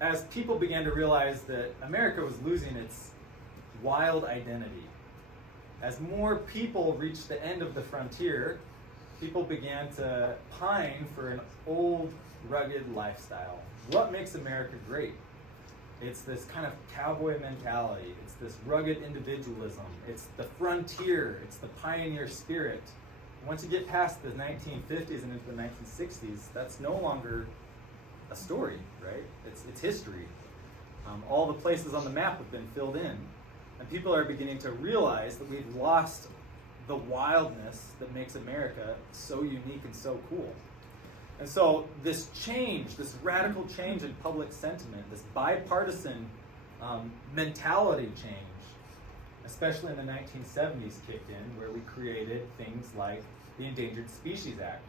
as people began to realize that America was losing its wild identity. As more people reached the end of the frontier, people began to pine for an old, rugged lifestyle. What makes America great? It's this kind of cowboy mentality. It's this rugged individualism. It's the frontier. It's the pioneer spirit. Once you get past the 1950s and into the 1960s, that's no longer a story, right? It's history. All the places on the map have been filled in. And people are beginning to realize that we've lost the wildness that makes America so unique and so cool. And so this change, this radical change in public sentiment, this bipartisan mentality change, especially in the 1970s kicked in, where we created things like the Endangered Species Act,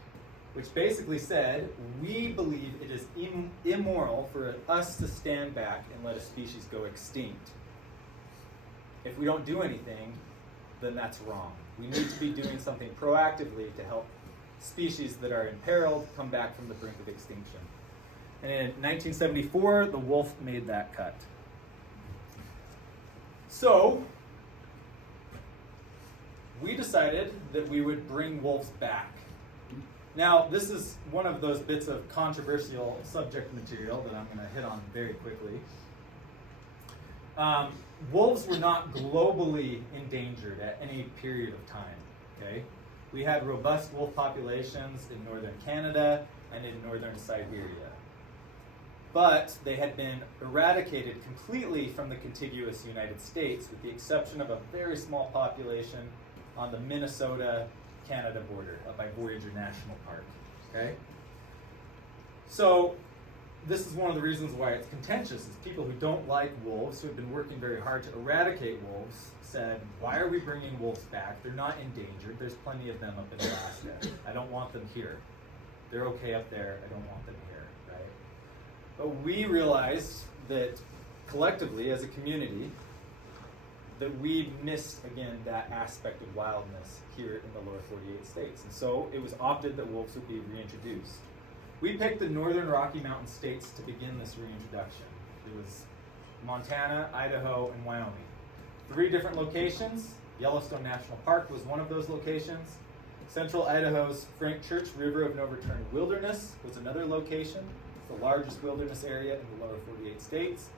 which basically said, we believe it is immoral for us to stand back and let a species go extinct. If we don't do anything, then that's wrong. We need to be doing something proactively to help species that are imperiled come back from the brink of extinction. And in 1974, the wolf made that cut. So, we decided that we would bring wolves back. Now, this is one of those bits of controversial subject material that I'm going to hit on very quickly. Wolves were not globally endangered at any period of time, okay? We had robust wolf populations in northern Canada and in northern Siberia. But they had been eradicated completely from the contiguous United States, with the exception of a very small population on the Minnesota-Canada border up by Voyager National Park, okay? So this is one of the reasons why it's contentious, is people who don't like wolves, who have been working very hard to eradicate wolves, said, why are we bringing wolves back? They're not endangered. There's plenty of them up in Alaska. I don't want them here. They're okay up there. I don't want them here, right? But we realized that collectively, as a community, that we missed, again, that aspect of wildness here in the lower 48 states. And so it was opted that wolves would be reintroduced. We picked the northern Rocky Mountain states to begin this reintroduction. It was Montana, Idaho, and Wyoming. 3 different locations. Yellowstone National Park was one of those locations. Central Idaho's Frank Church River of No Return Wilderness was another location. It's the largest wilderness area in the lower 48 states.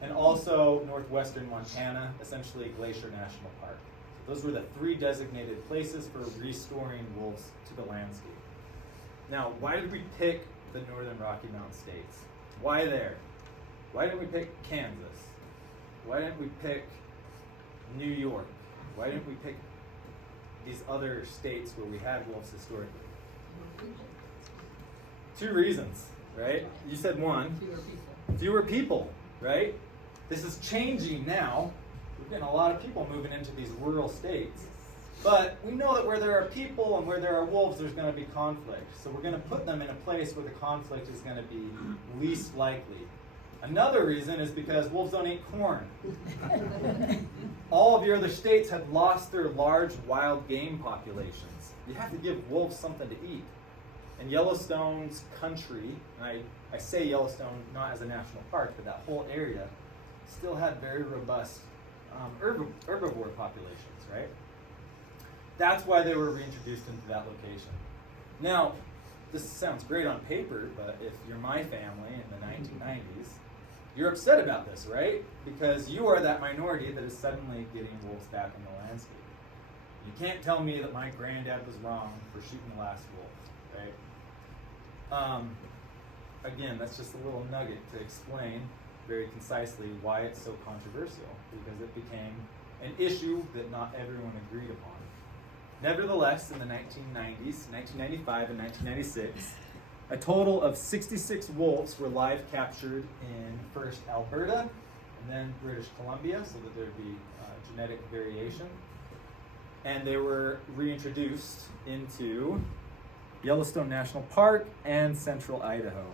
And also northwestern Montana, essentially Glacier National Park. So those were the 3 designated places for restoring wolves to the landscape. Now, why did we pick the northern Rocky Mountain states? Why there? Why didn't we pick Kansas? Why didn't we pick New York? Why didn't we pick these other states where we had wolves historically? 2 reasons, right? You said one. Fewer people, right? This is changing now. We're getting a lot of people moving into these rural states. But we know that where there are people and where there are wolves, there's going to be conflict. So we're going to put them in a place where the conflict is going to be least likely. Another reason is because wolves don't eat corn. All of your other states have lost their large wild game populations. You have to give wolves something to eat. And Yellowstone's country, and I say Yellowstone not as a national park, but that whole area, still had very robust herbivore populations, right? That's why they were reintroduced into that location. Now, this sounds great on paper, but if you're my family in the 1990s, you're upset about this, right? Because you are that minority that is suddenly getting wolves back in the landscape. You can't tell me that my granddad was wrong for shooting the last wolf, right? Again, that's just a little nugget to explain very concisely why it's so controversial, because it became an issue that not everyone agreed upon. Nevertheless, in the 1990s, 1995 and 1996, a total of 66 wolves were live captured in first Alberta and then British Columbia, so that there'd be genetic variation. And they were reintroduced into Yellowstone National Park and central Idaho.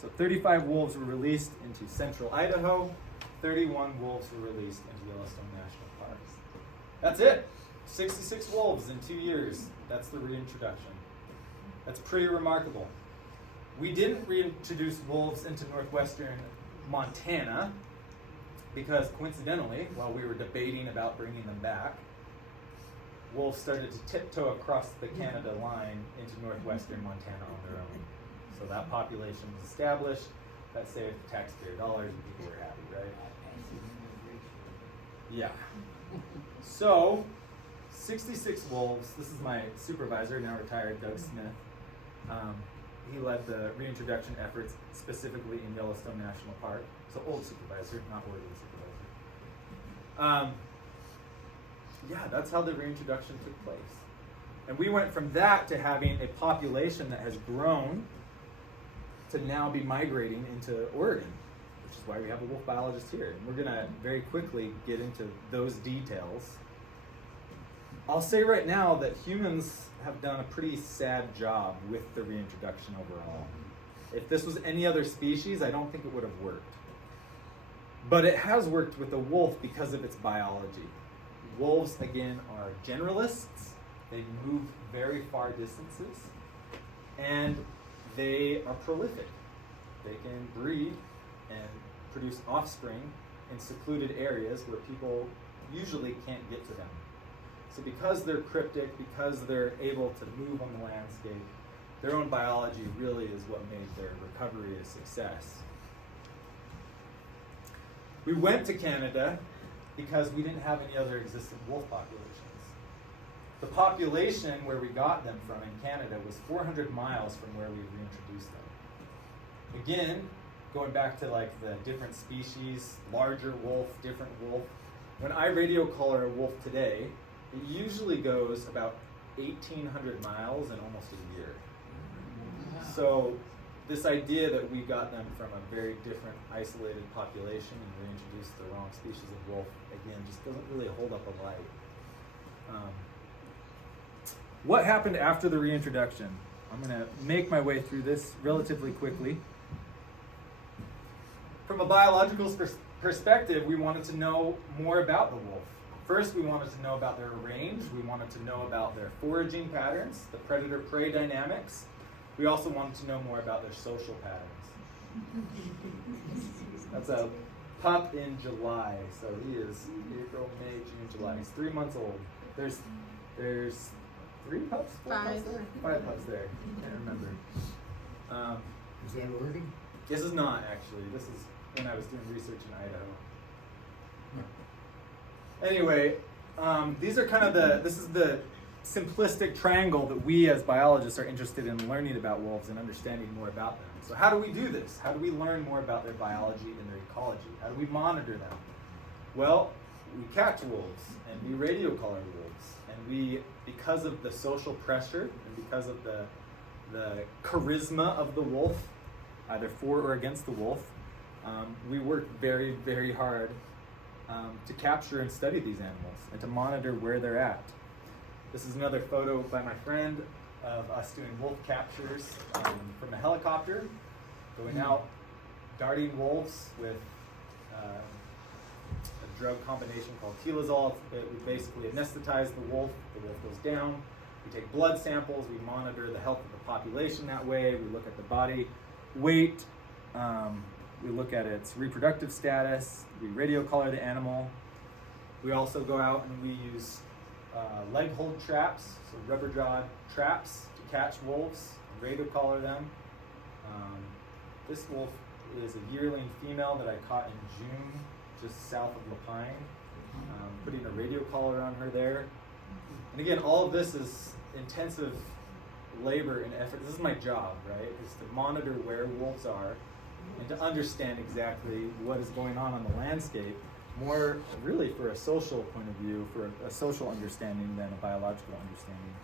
So 35 wolves were released into central Idaho, 31 wolves were released into Yellowstone National Park. That's it. 66 wolves in 2 years. That's the reintroduction. That's pretty remarkable. We didn't reintroduce wolves into northwestern Montana because, coincidentally, while we were debating about bringing them back, wolves started to tiptoe across the Canada line into northwestern Montana on their own. So that population was established. That saved taxpayer dollars and people were happy, right? Yeah. So, 66 wolves. This is my supervisor, now retired, Doug Smith. He led the reintroduction efforts specifically in Yellowstone National Park. So old supervisor, not worthy supervisor. Yeah, that's how the reintroduction took place. And we went from that to having a population that has grown to now be migrating into Oregon, which is why we have a wolf biologist here. And we're gonna very quickly get into those details. I'll say right now that humans have done a pretty sad job with the reintroduction overall. If this was any other species, I don't think it would have worked. But it has worked with the wolf because of its biology. Wolves, again, are generalists. They move very far distances. And they are prolific. They can breed and produce offspring in secluded areas where people usually can't get to them. So because they're cryptic, because they're able to move on the landscape, their own biology really is what made their recovery a success. We went to Canada because we didn't have any other existing wolf populations. The population where we got them from in Canada was 400 miles from where we reintroduced them. Again, going back to like the different species, larger wolf, different wolf. When I radio collar a wolf today, it usually goes about 1,800 miles in almost a year. So this idea that we got them from a very different isolated population and reintroduced the wrong species of wolf, again, just doesn't really hold up a light. What happened after the reintroduction? I'm gonna make my way through this relatively quickly. From a biological perspective, we wanted to know more about the wolf. First, we wanted to know about their range. We wanted to know about their foraging patterns, the predator-prey dynamics. We also wanted to know more about their social patterns. That's a pup in July, so he is April, May, June, July. He's 3 months old. There's 3 pups? 4 pups Five. there? 5 pups there. Can't remember. Is that Oregon? This is not actually. This is when I was doing research in Idaho. Anyway, these are kind of this is the simplistic triangle that we as biologists are interested in learning about wolves and understanding more about them. So how do we do this? How do we learn more about their biology and their ecology? How do we monitor them? Well, we catch wolves and we radio collar wolves. And we, because of the social pressure and because of the charisma of the wolf, either for or against the wolf, we work very, very hard to capture and study these animals and to monitor where they're at. This is another photo by my friend of us doing wolf captures from a helicopter, going out, darting wolves with a drug combination called telazol. We basically anesthetize the wolf goes down. We take blood samples, we monitor the health of the population that way, we look at the body weight, we look at its reproductive status, we radio collar the animal. We also go out and we use leg hold traps, so rubber jawed traps to catch wolves, and radio collar them. This wolf is a yearling female that I caught in June, just south of Lapine, putting a radio collar on her there. And again, all of this is intensive labor and effort. This is my job, right? Is to monitor where wolves are and to understand exactly what is going on the landscape, more really for a social point of view, for a social understanding than a biological understanding.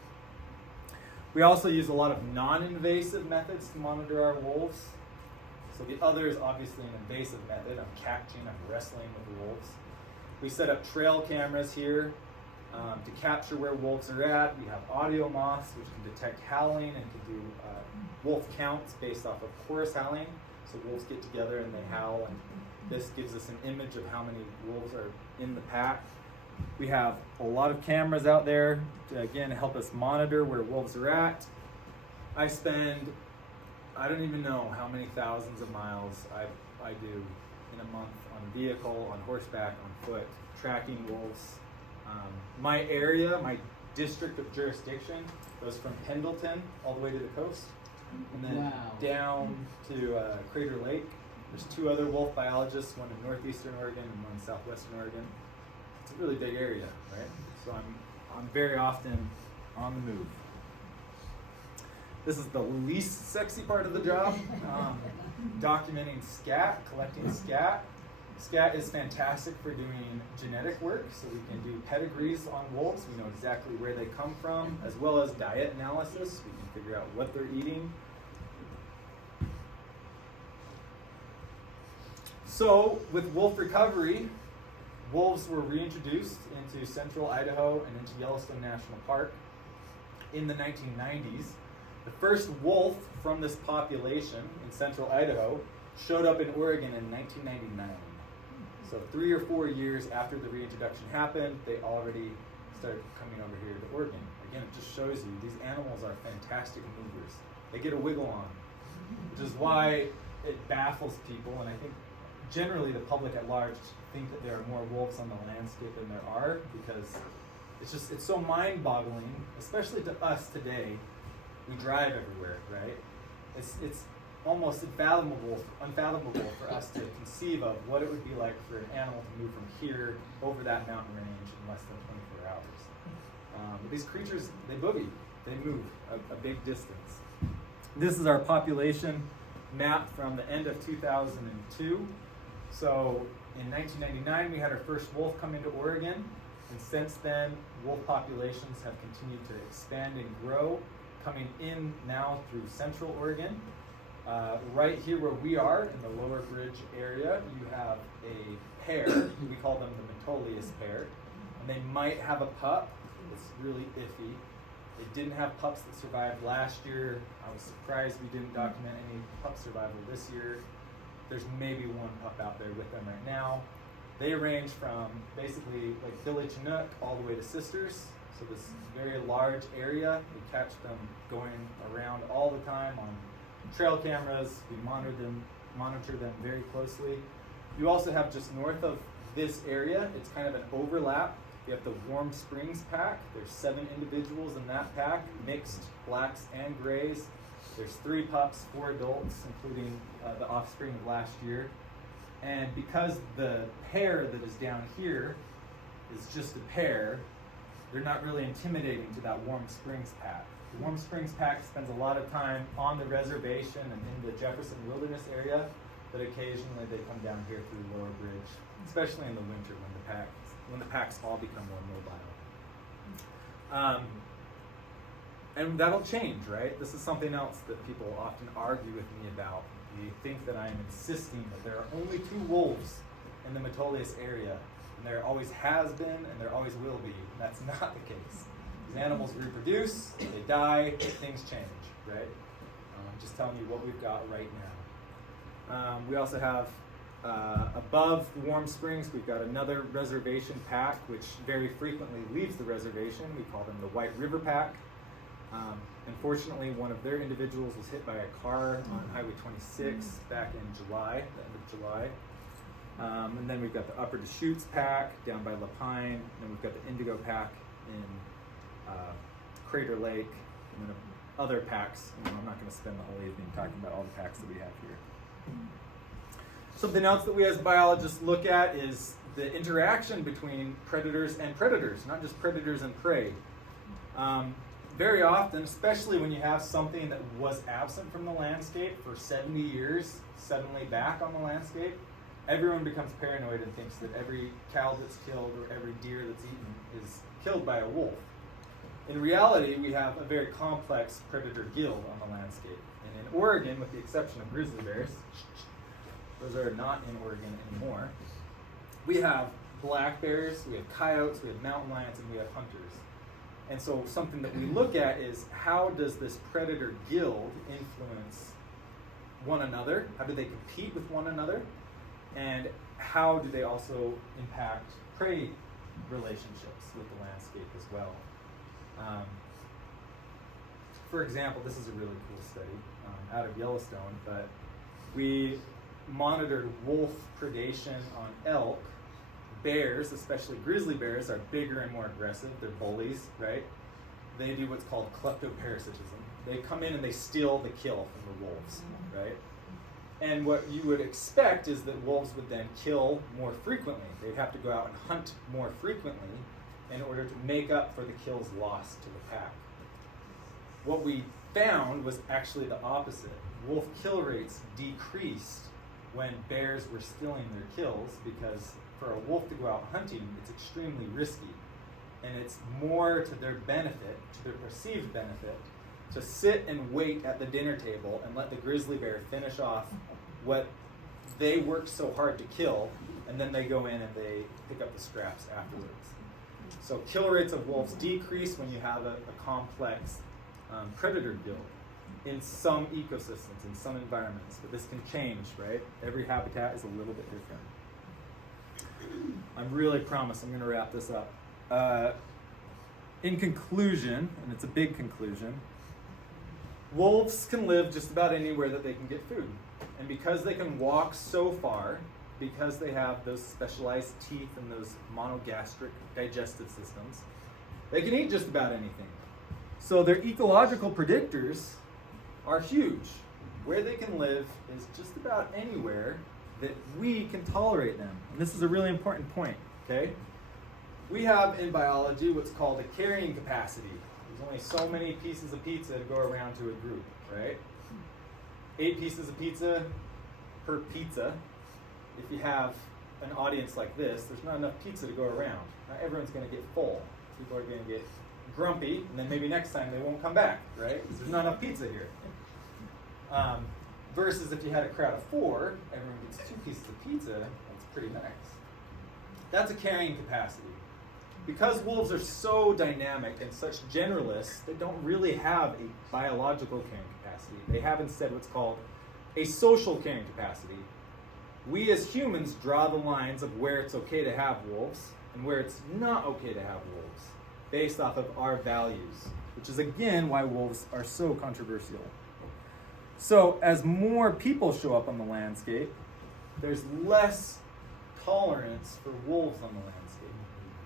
We also use a lot of non-invasive methods to monitor our wolves. So the other is obviously an invasive method. I'm catching, I'm wrestling with wolves. We set up trail cameras here to capture where wolves are at. We have audio moths, which can detect howling and can do wolf counts based off of chorus howling. So wolves get together and they howl, and this gives us an image of how many wolves are in the pack. We have a lot of cameras out there to, again, help us monitor where wolves are at. I spend, I don't even know how many thousands of miles I do in a month on vehicle, on horseback, on foot, tracking wolves. My area, my district of jurisdiction goes from Pendleton all the way to the coast, and then down to Crater Lake. There's 2 other wolf biologists, one in northeastern Oregon and one in southwestern Oregon. It's a really big area, right? So I'm very often on the move. This is the least sexy part of the job, documenting scat, collecting scat. Scat is fantastic for doing genetic work, so we can do pedigrees on wolves. We know exactly where they come from, as well as diet analysis. We can figure out what they're eating. So, with wolf recovery, wolves were reintroduced into central Idaho and into Yellowstone National Park in the 1990s. The first wolf from this population in central Idaho showed up in Oregon in 1999. So 3 or 4 years after the reintroduction happened, they already started coming over here to Oregon. Again, it just shows you these animals are fantastic movers. They get a wiggle on, which is why it baffles people, and I think generally the public at large think that there are more wolves on the landscape than there are, because it's so mind-boggling, especially to us today. We drive everywhere, right? It's almost unfathomable for us to conceive of what it would be like for an animal to move from here over that mountain range in less than 24 hours. But these creatures, they boogie, they move a big distance. This is our population map from the end of 2002. So in 1999, we had our first wolf come into Oregon, and since then, wolf populations have continued to expand and grow, coming in now through central Oregon. Right here where we are, in the Lower Bridge area, you have a pair. We call them the Metolius pair. And they might have a pup. It's really iffy. They didn't have pups that survived last year. I was surprised we didn't document any pup survival this year. There's maybe one pup out there with them right now. They range from basically like Billy Chinook all the way to sisters. So this very large area. We catch them going around all the time on trail cameras. We monitor them very closely. You also have just north of this area, it's kind of an overlap. You have the Warm Springs pack. There's 7 individuals in that pack, mixed blacks and grays. There's 3 pups, 4 adults, including the offspring of last year. And because the pair that is down here is just a pair, they're not really intimidating to that Warm Springs pack. The Warm Springs pack spends a lot of time on the reservation and in the Jefferson Wilderness area, but occasionally they come down here through Lower Bridge, especially in the winter when the packs all become more mobile. And that'll change, right? This is something else that people often argue with me about. They think that I'm insisting that there are only 2 wolves in the Metolius area, and there always has been and there always will be. And that's not the case. These animals reproduce, they die, things change, right? Just telling you what we've got right now. We also have, above the Warm Springs, we've got another reservation pack, which very frequently leaves the reservation. We call them the White River Pack. Unfortunately, one of their individuals was hit by a car on Highway 26 back in July, the end of July. And then we've got the Upper Deschutes Pack down by Lapine, and then we've got the Indigo Pack in Crater Lake, and then other packs. I'm not going to spend the whole evening talking about all the packs that we have here. Something else that we as biologists look at is the interaction between predators and predators, not just predators and prey. very often, especially when you have something that was absent from the landscape for 70 years, suddenly back on the landscape, everyone becomes paranoid and thinks that every cow that's killed or every deer that's eaten is killed by a wolf. In reality, we have a very complex predator guild on the landscape. And in Oregon, with the exception of grizzly bears, those are not in Oregon anymore, we have black bears, we have coyotes, we have mountain lions, and we have hunters. And so something that we look at is, how does this predator guild influence one another? How do they compete with one another? And how do they also impact prey relationships with the landscape as well? For example, this is a really cool study out of Yellowstone, but we monitored wolf predation on elk. Bears, especially grizzly bears, are bigger and more aggressive. They're bullies, right? They do what's called kleptoparasitism. They come in and they steal the kill from the wolves, right? And what you would expect is that wolves would then kill more frequently. They'd have to go out and hunt more frequently in order to make up for the kills lost to the pack. What we found was actually the opposite. Wolf kill rates decreased when bears were stealing their kills, because for a wolf to go out hunting, it's extremely risky. And it's more to their benefit, to their perceived benefit, to sit and wait at the dinner table and let the grizzly bear finish off what they worked so hard to kill, and then they go in and they pick up the scraps afterwards. So kill rates of wolves decrease when you have a complex predator guild in some ecosystems, in some environments. But this can change, right? Every habitat is a little bit different. I really promise I'm going to wrap this up. In conclusion, and it's a big conclusion, wolves can live just about anywhere that they can get food. And because they can walk so far, because they have those specialized teeth and those monogastric digestive systems, they can eat just about anything. So their ecological predictors are huge. Where they can live is just about anywhere that we can tolerate them. And this is a really important point, okay? We have in biology what's called a carrying capacity. There's only so many pieces of pizza to go around to a group, right? 8 pieces of pizza per pizza. If you have an audience like this, there's not enough pizza to go around. Not everyone's going to get full. People are going to get grumpy, and then maybe next time they won't come back, right? Because there's not enough pizza here. Versus if you had a crowd of 4, everyone gets 2 pieces of pizza, that's pretty nice. That's a carrying capacity. Because wolves are so dynamic and such generalists, they don't really have a biological carrying capacity. They have instead what's called a social carrying capacity. We as humans draw the lines of where it's okay to have wolves and where it's not okay to have wolves, based off of our values, which is again why wolves are so controversial. So as more people show up on the landscape, there's less tolerance for wolves on the landscape.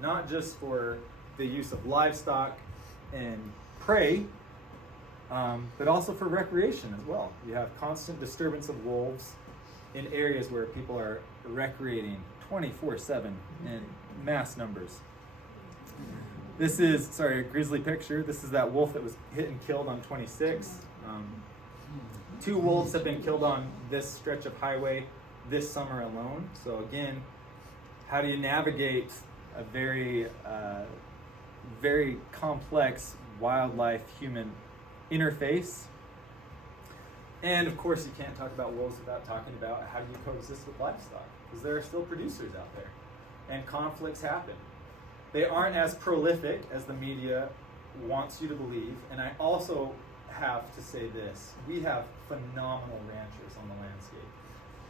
Not just for the use of livestock and prey, but also for recreation as well. You have constant disturbance of wolves in areas where people are recreating 24/7 in mass numbers. This is, a grizzly picture. This is that wolf that was hit and killed on 26. 2 wolves have been killed on this stretch of highway this summer alone. So again, how do you navigate a very, very complex wildlife-human interface? And of course, you can't talk about wolves without talking about how do you coexist with livestock, because there are still producers out there, and conflicts happen. They aren't as prolific as the media wants you to believe, and I also have to say this: we have phenomenal ranchers on the landscape.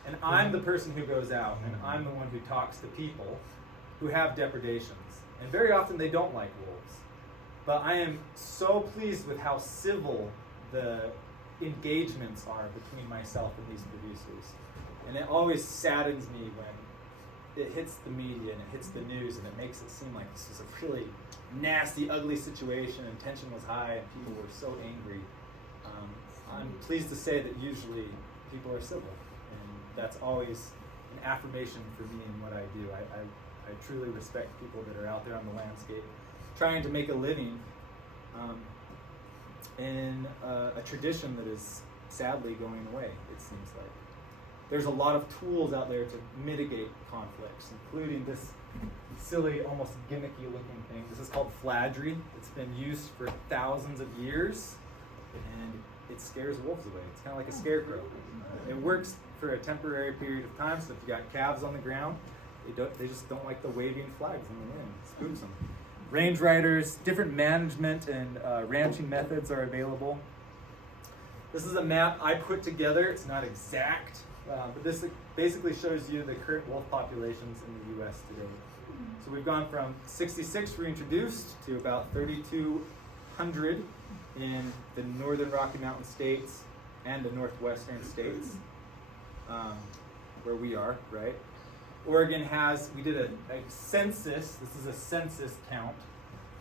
And I'm the person who goes out, and I'm the one who talks to people who have depredations. And very often they don't like wolves. But I am so pleased with how civil the engagements are between myself and these producers. And it always saddens me when it hits the media and it hits the news and it makes it seem like this was a really nasty, ugly situation and tension was high and people were so angry. I'm pleased to say that usually people are civil, and that's always an affirmation for me in what I do. I truly respect people that are out there on the landscape trying to make a living in a tradition that is sadly going away, it seems like. There's a lot of tools out there to mitigate conflicts, including this silly, almost gimmicky looking thing. This is called fladry. It's been used for thousands of years, and it scares wolves away. It's kind of like a scarecrow. It works for a temporary period of time, so if you got calves on the ground, they just don't like the waving flags in the wind. It spooks them. Range riders, different management and ranching methods are available. This is a map I put together. It's not exact, but this basically shows you the current wolf populations in the U.S. today. So we've gone from 66 reintroduced to about 3,200 in the northern Rocky Mountain states and the northwestern states, where we are, right? Oregon we did a census, this is a census count,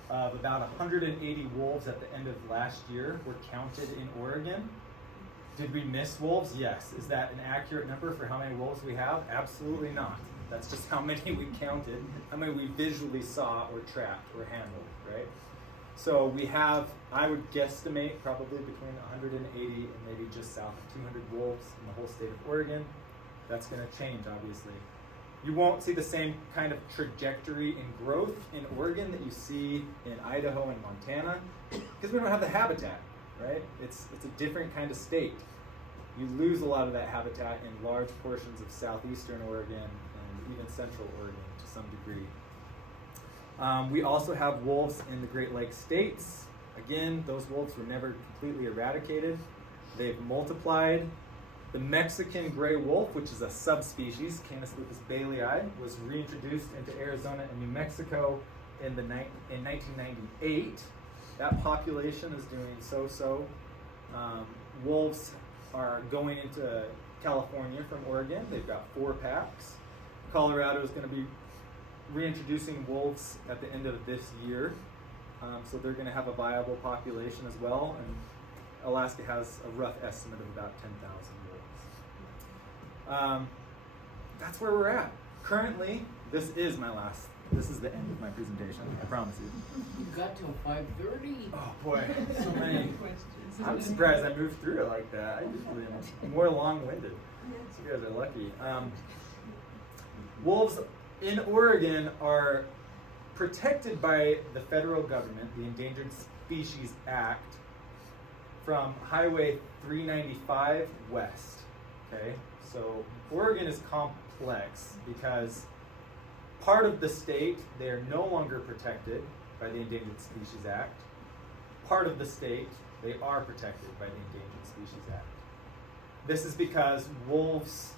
of about 180 wolves at the end of last year were counted in Oregon. Did we miss wolves? Yes. Is that an accurate number for how many wolves we have? Absolutely not. That's just how many we counted, how many we visually saw or tracked or handled, right? So we have, I would guesstimate, probably between 180 and maybe just south of 200 wolves in the whole state of Oregon. That's going to change, obviously. You won't see the same kind of trajectory in growth in Oregon that you see in Idaho and Montana, because we don't have the habitat, right? It's a different kind of state. You lose a lot of that habitat in large portions of southeastern Oregon and even central Oregon to some degree. We also have wolves in the Great Lakes states. Again, those wolves were never completely eradicated. They've multiplied. The Mexican gray wolf, which is a subspecies, Canis lupus bailey, was reintroduced into Arizona and New Mexico in 1998. That population is doing so-so. Wolves are going into California from Oregon. They've got 4 packs. Colorado is going to be reintroducing wolves at the end of this year. So they're going to have a viable population as well. And Alaska has a rough estimate of about 10,000 wolves. That's where we're at. Currently, this is the end of my presentation, I promise you. You got till 5:30. Oh boy, so many. I'm surprised I moved through it like that. I usually am more long-winded. So you guys are lucky. Wolves in Oregon are protected by the federal government, the Endangered Species Act, from Highway 395 west. Okay, so Oregon is complex because part of the state they are no longer protected by the Endangered Species Act. Part of the state they are protected by the Endangered Species Act. This is because wolves'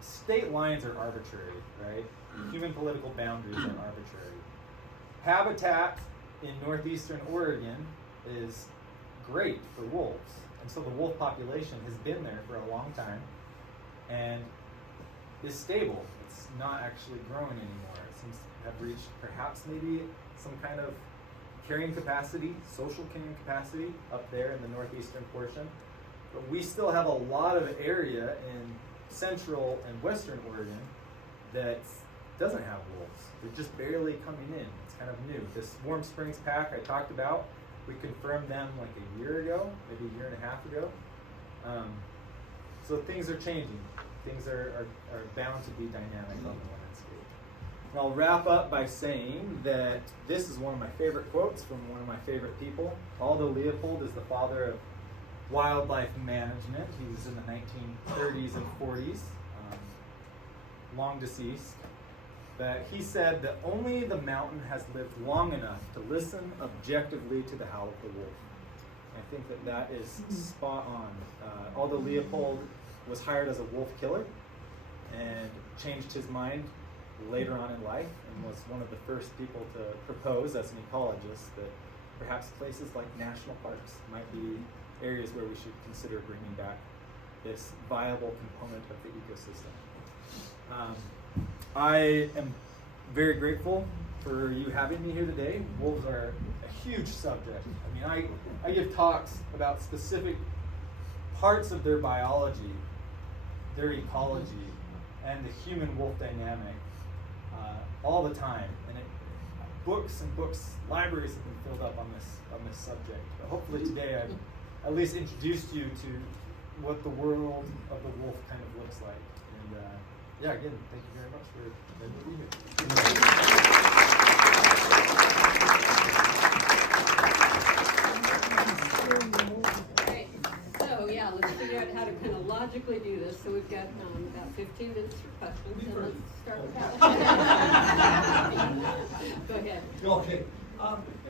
state lines are arbitrary, right? Human political boundaries are arbitrary. Habitat in northeastern Oregon is great for wolves, and so the wolf population has been there for a long time and is stable. It's not actually growing anymore. It seems to have reached perhaps maybe some kind of carrying capacity, social carrying capacity up there in the northeastern portion. But we still have a lot of area in central and western Oregon that doesn't have wolves. They're just barely coming in. It's kind of new. This Warm Springs pack I talked about, we confirmed them like a year ago, maybe a year and a half ago. So things are changing. Things are bound to be dynamic on the landscape. And I'll wrap up by saying that this is one of my favorite quotes from one of my favorite people. Aldo Leopold is the father of wildlife management. He was in the 1930s and 40s, long deceased. But he said that only the mountain has lived long enough to listen objectively to the howl of the wolf. I think that is spot on. Aldo Leopold was hired as a wolf killer and changed his mind later on in life and was one of the first people to propose as an ecologist that perhaps places like national parks might be areas where we should consider bringing back this viable component of the ecosystem. I am very grateful for you having me here today. Wolves are a huge subject. I mean, I give talks about specific parts of their biology, their ecology, and the human-wolf dynamic all the time. And books and books, libraries have been filled up on this subject. But hopefully today I've at least introduced you to what the world of the wolf kind of looks like. And yeah, again, thank you very much for letting me be here. Okay, so yeah, let's figure out how to kind of logically do this. So we've got about 15 minutes for questions, and let's start with that. Go ahead. Okay.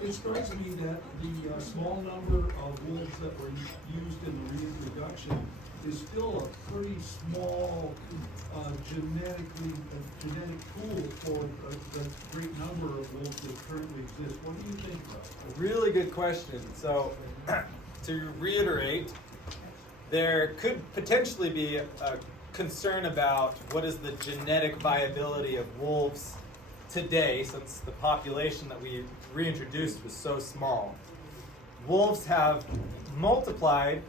It strikes me that the small number of wolves that were used in the reintroduction is still a pretty small genetic pool for the great number of wolves that currently exist. What do you think about it? Really good question. So, to reiterate, there could potentially be a concern about what is the genetic viability of wolves today, since the population that we reintroduced was so small. Wolves have multiplied,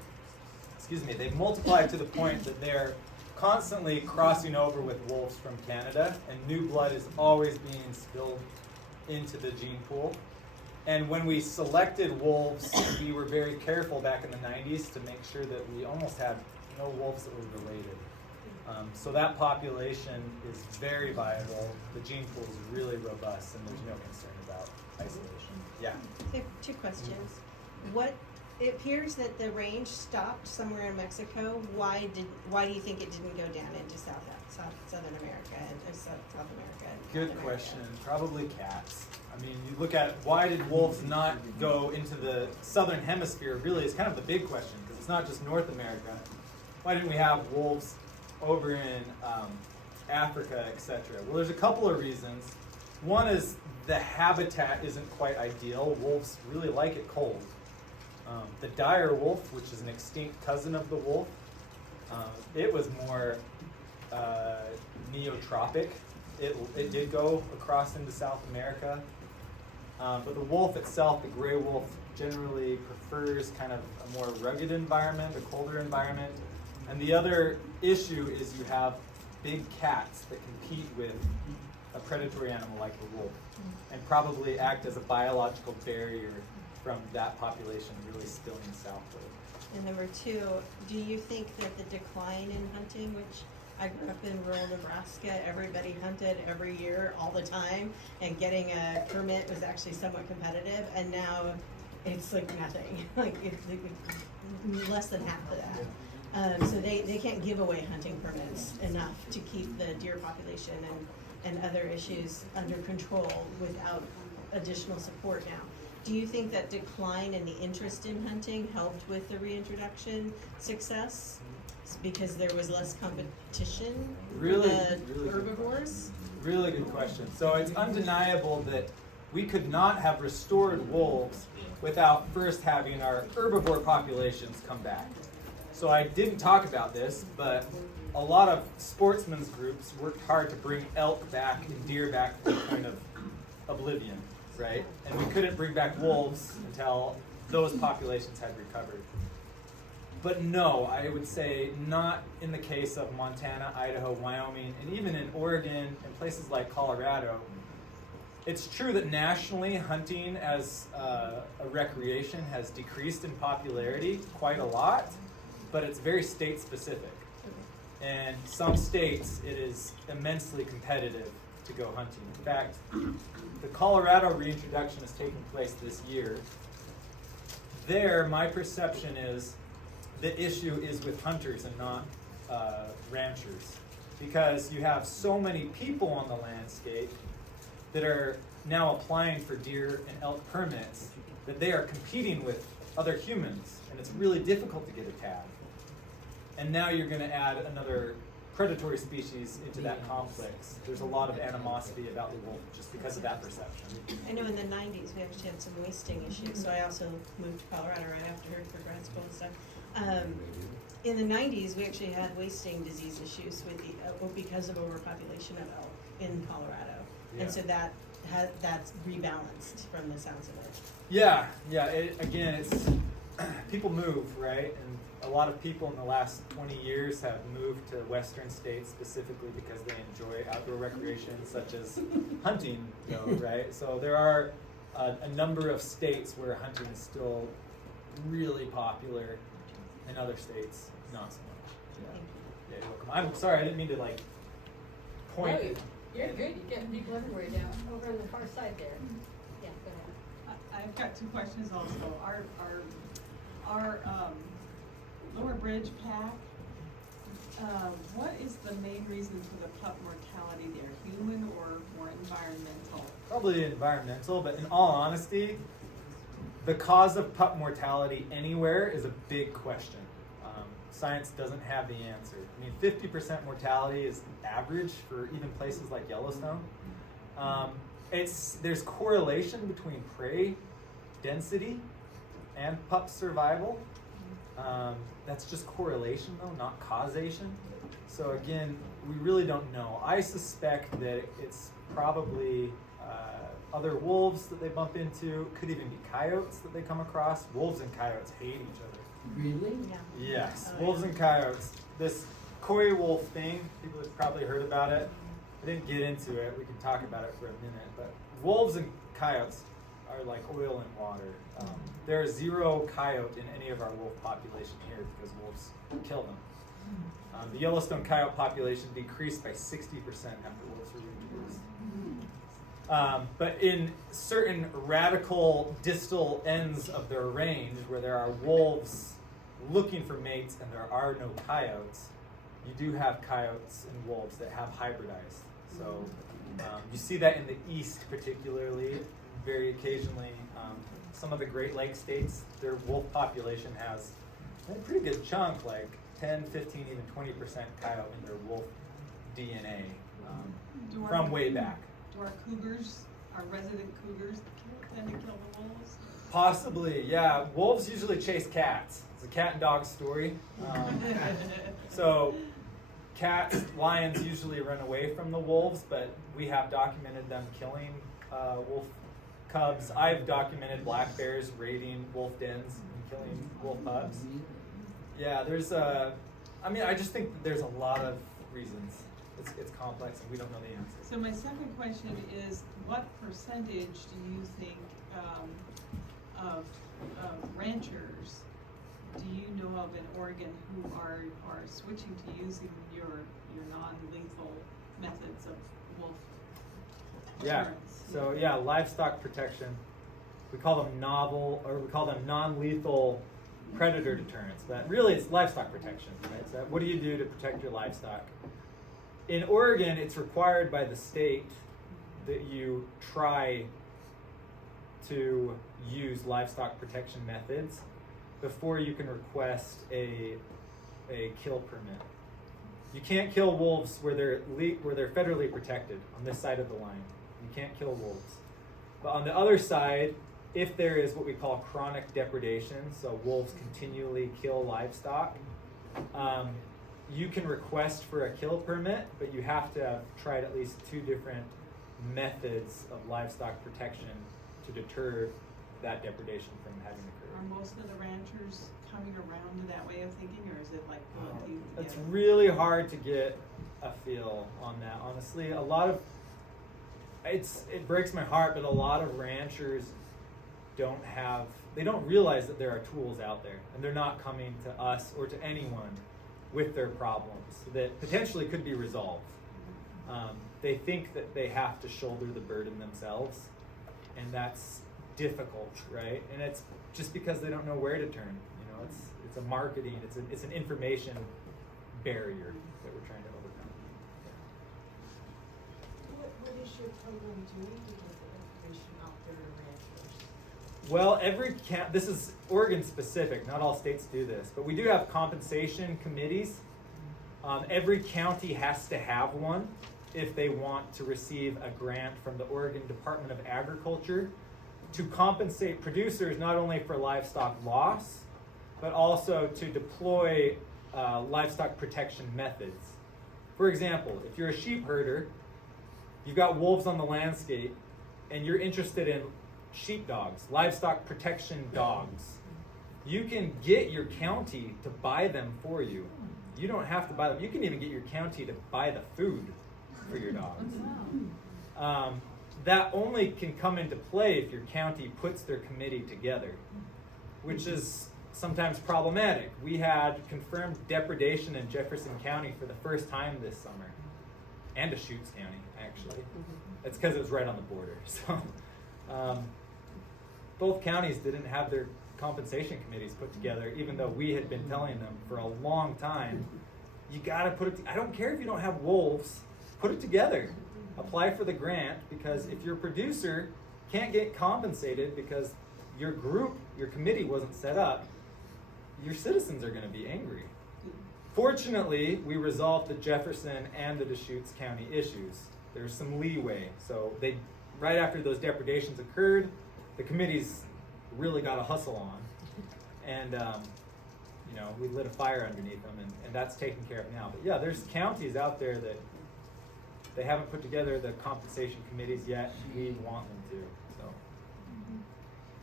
they've multiplied to the point that they're constantly crossing over with wolves from Canada, and new blood is always being spilled into the gene pool. And when we selected wolves, we were very careful back in the 90s to make sure that we almost had no wolves that were related. So that population is very viable. The gene pool is really robust, and there's no concern about isolation. Yeah. I have two questions. It appears that the range stopped somewhere in Mexico. Why do you think it didn't go down into Southern America and South America? And Good North question. America? Probably cats. I mean, you look at why did wolves not go into the southern hemisphere? Really, is kind of the big question, because it's not just North America. Why didn't we have wolves over in Africa, etc.? Well, there's a couple of reasons. One is the habitat isn't quite ideal. Wolves really like it cold. The dire wolf, which is an extinct cousin of the wolf, it was more neotropic. It did go across into South America. But the wolf itself, the gray wolf, generally prefers kind of a more rugged environment, a colder environment. And the other issue is you have big cats that compete with a predatory animal like the wolf, and probably act as a biological barrier from that population really spilling southward. And number two, do you think that the decline in hunting, which I grew up in rural Nebraska, everybody hunted every year, all the time, and getting a permit was actually somewhat competitive, and now it's like nothing, like it's less than half of that. So they can't give away hunting permits enough to keep the deer population and other issues under control without additional support now. Do you think that decline in the interest in hunting helped with the reintroduction success? It's because there was less competition for the herbivores? Really good question. So it's undeniable that we could not have restored wolves without first having our herbivore populations come back. So I didn't talk about this, but a lot of sportsmen's groups worked hard to bring elk back and deer back to the point of oblivion, right? And we couldn't bring back wolves until those populations had recovered. But no, I would say not in the case of Montana, Idaho, Wyoming, and even in Oregon and places like Colorado. It's true that nationally, hunting as a recreation has decreased in popularity quite a lot, but it's very state specific. And some states, it is immensely competitive to go hunting. In fact, the Colorado reintroduction is taking place this year. There, my perception is the issue is with hunters and not ranchers, because you have so many people on the landscape that are now applying for deer and elk permits that they are competing with other humans, and it's really difficult to get a tag. And now you're going to add another predatory species into that complex. There's a lot of animosity about the wolf just because of that perception. I know in the 90s we actually had some wasting issues, so I also moved to Colorado right after for grad school and stuff. In the 90s, we actually had wasting disease issues with because of overpopulation of elk in Colorado, and so that's rebalanced from the sounds of it. Yeah. people move, right? And a lot of people in the last 20 years have moved to western states specifically because they enjoy outdoor recreation such as hunting, right? So there are a number of states where hunting is still really popular. In other states, not so much. Yeah, you're welcome. I'm sorry, I didn't mean to like point. No, you're good. You're getting people everywhere down over on the far side there. Yeah, go ahead. I've got two questions also. Our lower bridge pack, what is the main reason for the pup mortality there? Human or more environmental? Probably environmental, but in all honesty, the cause of pup mortality anywhere is a big question. Science doesn't have the answer. I mean, 50% mortality is average for even places like Yellowstone. There's correlation between prey density and pup survival. That's just correlation though, not causation. So again, we really don't know. I suspect that it's probably other wolves that they bump into, could even be coyotes that they come across. Wolves and coyotes hate each other. Really? Yeah. Yes, Oh, wolves yeah. and coyotes. This coy wolf thing, people have probably heard about it. I didn't get into it. We can talk about it for a minute. But wolves and coyotes are like oil and water. There is zero coyote in any of our wolf population here because wolves kill them. The Yellowstone coyote population decreased by 60% after wolves were reintroduced. But in certain radical distal ends of their range where there are wolves looking for mates and there are no coyotes, you do have coyotes and wolves that have hybridized. So you see that in the east particularly, very occasionally. Some of the Great Lakes states, their wolf population has a pretty good chunk, like 10, 15, even 20% coyote in their wolf DNA from way back. Do our cougars, our resident cougars, tend to kill the wolves? Possibly, yeah. Wolves usually chase cats. It's a cat and dog story. So cats, lions usually run away from the wolves, but we have documented them killing wolf cubs. I've documented black bears raiding wolf dens and killing wolf cubs. Yeah, I just think that there's a lot of reasons. It's complex and we don't know the answer. So my second question is, what percentage do you think of ranchers do you know of in Oregon who are switching to using your non-lethal methods of wolf deterrents? So yeah, livestock protection. We call them non-lethal predator deterrents, but really it's livestock protection, right? So what do you do to protect your livestock? In Oregon, it's required by the state that you try to use livestock protection methods before you can request a kill permit. You can't kill wolves where they're federally protected on this side of the line. You can't kill wolves. But on the other side, if there is what we call chronic depredation, so wolves continually kill livestock, you can request for a kill permit, but you have to have tried at least 2 different methods of livestock protection to deter that depredation from having occurred. Are most of the ranchers coming around to that way of thinking, or is it like pulling teeth It's together? really hard to get a feel on that, honestly. It breaks my heart, but a lot of ranchers they don't realize that there are tools out there, and they're not coming to us or to anyone with their problems that potentially could be resolved. They think that they have to shoulder the burden themselves, and that's difficult, right? And it's just because they don't know where to turn. It's a marketing, it's an information barrier that we're trying to overcome. What is your program doing to get the information out there to ranchers? Well, this is Oregon specific, not all states do this, but we do have compensation committees. Every county has to have one if they want to receive a grant from the Oregon Department of Agriculture to compensate producers not only for livestock loss, but also to deploy livestock protection methods. For example, if you're a sheep herder, you've got wolves on the landscape, and you're interested in sheepdogs, livestock protection dogs. You can get your county to buy them for you. You don't have to buy them. You can even get your county to buy the food for your dogs. That only can come into play if your county puts their committee together, which is sometimes problematic. We had confirmed depredation in Jefferson County for the first time this summer, and Deschutes County, actually. It's because it was right on the border. So both counties didn't have their compensation committees put together, even though we had been telling them for a long time, you gotta put it, I don't care if you don't have wolves, put it together. Apply for the grant, because if your producer can't get compensated because your group, your committee wasn't set up, your citizens are gonna be angry. Fortunately, we resolved the Jefferson and the Deschutes County issues. There's some leeway. So they, right after those depredations occurred, the committees really got a hustle on. And, you know, we lit a fire underneath them, and that's taken care of now. But yeah, there's counties out there that they haven't put together the compensation committees yet. We want them to, so.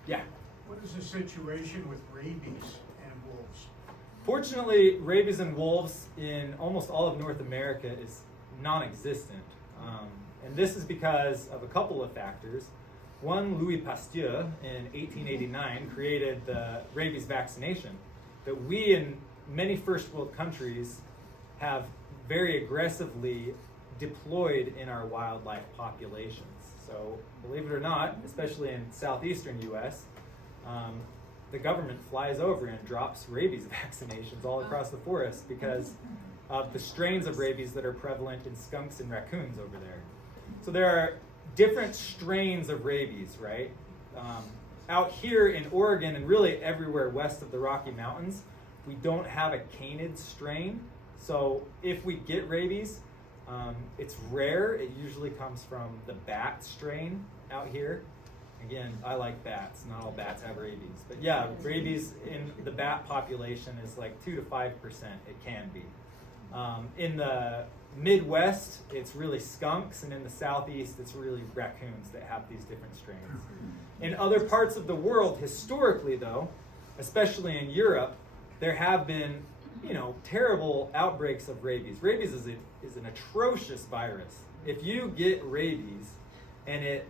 Yeah. What is the situation with rabies and wolves? Fortunately, rabies in wolves in almost all of North America is non-existent. And this is because of a couple of factors. One, Louis Pasteur in 1889 created the rabies vaccination that we in many first world countries have very aggressively deployed in our wildlife populations. So believe it or not, especially in southeastern US, the government flies over and drops rabies vaccinations all across the forest because of the strains of rabies that are prevalent in skunks and raccoons over there. So there are different strains of rabies, right? Out here in Oregon and really everywhere west of the Rocky Mountains, we don't have a canid strain. So if we get rabies, it's rare. It usually comes from the bat strain out here. Again, I like bats. Not all bats have rabies. But yeah, rabies in the bat population is like 2 to 5%. It can be. In the Midwest, it's really skunks, and in the Southeast, it's really raccoons that have these different strains. In other parts of the world, historically though, especially in Europe, there have been, you know, terrible outbreaks of rabies. Rabies is an atrocious virus. If you get rabies and it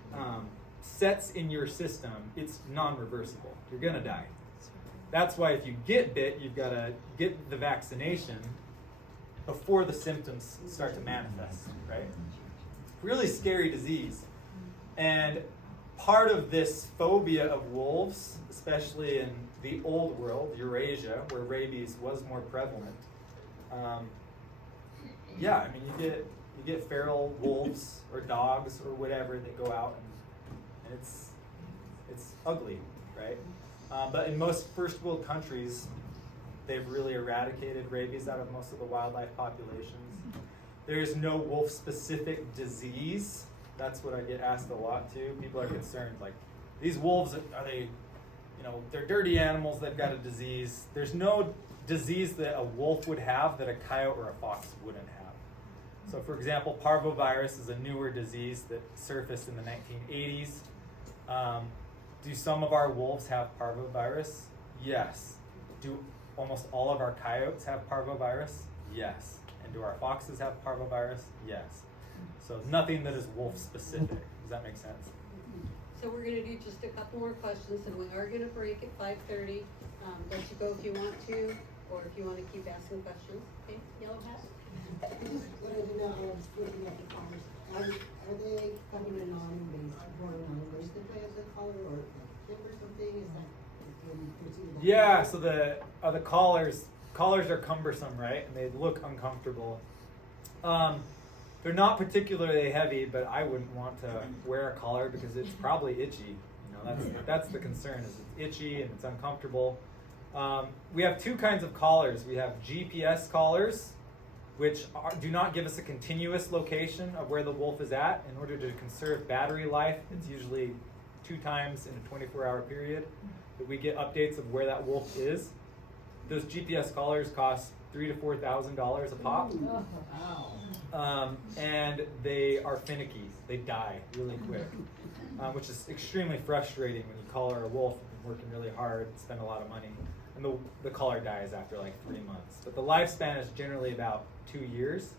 sets in your system, it's non-reversible. You're gonna die. That's why if you get bit, you've gotta get the vaccination before the symptoms start to manifest, right? Really scary disease. And part of this phobia of wolves, especially in the old world, Eurasia, where rabies was more prevalent, yeah, I mean, you get feral wolves or dogs or whatever that go out, and it's ugly, right? But in most first world countries, they've really eradicated rabies out of most of the wildlife populations. There is no wolf-specific disease. That's what I get asked a lot too. People are concerned, like, these wolves, are they, you know, they're dirty animals, they've got a disease. There's no disease that a wolf would have that a coyote or a fox wouldn't have. So for example, parvovirus is a newer disease that surfaced in the 1980s. Do some of our wolves have parvovirus? Yes. Do almost all of our coyotes have parvovirus? Yes. And do our foxes have parvovirus? Yes. So nothing that is wolf specific. Does that make sense? So we're gonna do just a couple more questions, and we are gonna break at 5:30. Let you go if you want to, or if you wanna keep asking questions. Okay, yellow hat? What I did not, I was looking at the colors. Are they coming in more non-invasive as a color, or tip or something? Is that, can you see that? Yeah, so the collars are cumbersome, right? And they look uncomfortable. They're not particularly heavy, but I wouldn't want to wear a collar because it's probably itchy. You know, that's the concern, is it's itchy and it's uncomfortable. We have two kinds of collars. We have GPS collars, which do not give us a continuous location of where the wolf is at. In order to conserve battery life, it's usually 2 times in a 24-hour period that we get updates of where that wolf is. Those GPS collars cost $3,000 to $4,000 a pop. And they are finicky. They die really quick, which is extremely frustrating when you collar a wolf. You've been working really hard, spend a lot of money. and the collar dies after like 3 months. But the lifespan is generally about 2 years.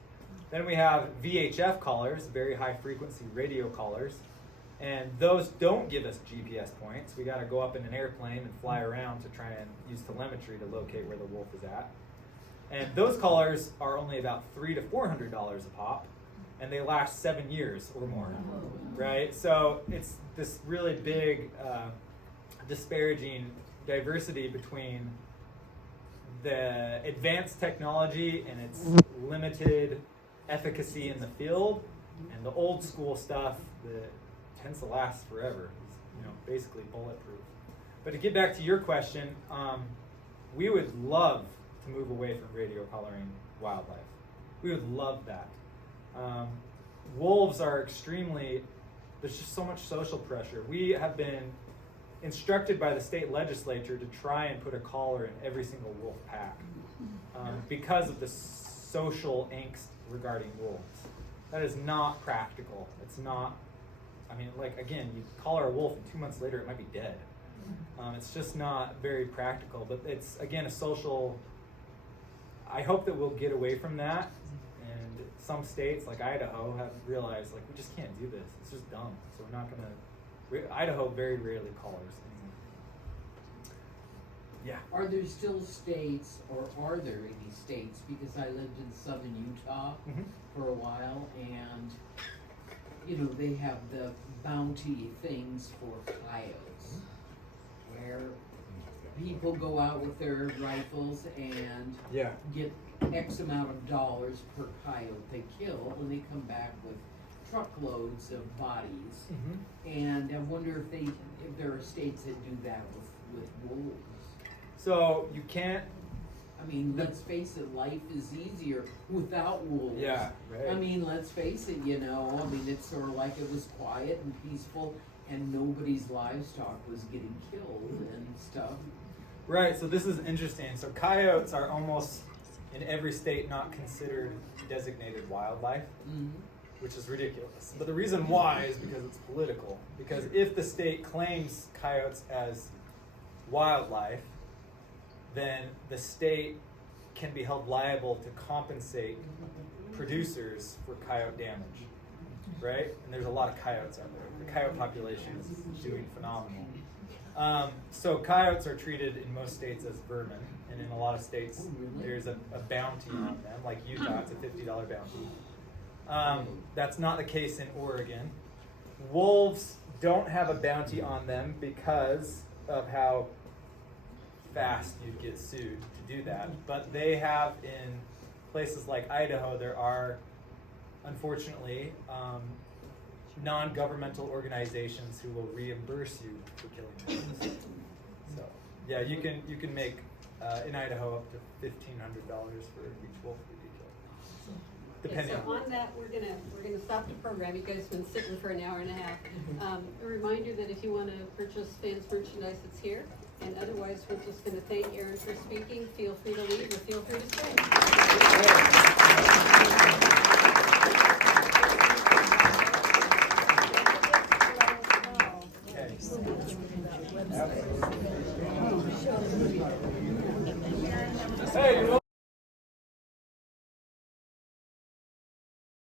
Then we have VHF collars, very high frequency radio collars, and those don't give us GPS points. We got to go up in an airplane and fly around to try and use telemetry to locate where the wolf is at. And those collars are only about $300 to $400 a pop, and they last 7 years or more, right? So it's this really big disparaging diversity between the advanced technology and its limited efficacy in the field, and the old school stuff that tends to last forever. It's, basically bulletproof. But to get back to your question, we would love to move away from radio collaring wildlife. We would love that. Wolves are there's just so much social pressure. We have been instructed by the state legislature to try and put a collar in every single wolf pack because of the social angst regarding wolves. That is not practical. It's not, again, you collar a wolf and 2 months later it might be dead. It's just not very practical, but it's, again, a social, I hope that we'll get away from that, and some states like Idaho have realized, we just can't do this. It's just dumb, so we're not gonna, Idaho very rarely collars anymore. Yeah. Are there still states, or are there any states, because I lived in southern Utah for a while, and they have the bounty things for coyotes, where people go out with their rifles and get X amount of dollars per coyote they kill, and they come back with truckloads of bodies. And I wonder if there are states that do that with wolves. So you can't. Let's face it, life is easier without wolves. Yeah, right. Let's face it, it's sort of like it was quiet and peaceful, and nobody's livestock was getting killed and stuff. Right, so this is interesting. So coyotes are almost in every state not considered designated wildlife, which is ridiculous. But the reason why is because it's political. Because if the state claims coyotes as wildlife, then the state can be held liable to compensate producers for coyote damage, right? And there's a lot of coyotes out there. The coyote population is doing phenomenal. So coyotes are treated in most states as vermin, and in a lot of states there's a bounty on them, like Utah, it's a $50 bounty. That's not the case in Oregon. Wolves don't have a bounty on them because of how fast you'd get sued to do that, but they have, in places like Idaho, there are unfortunately non-governmental organizations who will reimburse you for killing wolves. So yeah, you can make in Idaho up to $1,500 for each wolf that you kill, depending. So on that, we're gonna stop the program. You guys have been sitting for an hour and a half. A reminder that if you want to purchase fans merchandise, it's here. And otherwise, we're just going to thank Aaron for speaking. Feel free to leave or feel free to stay. Hey,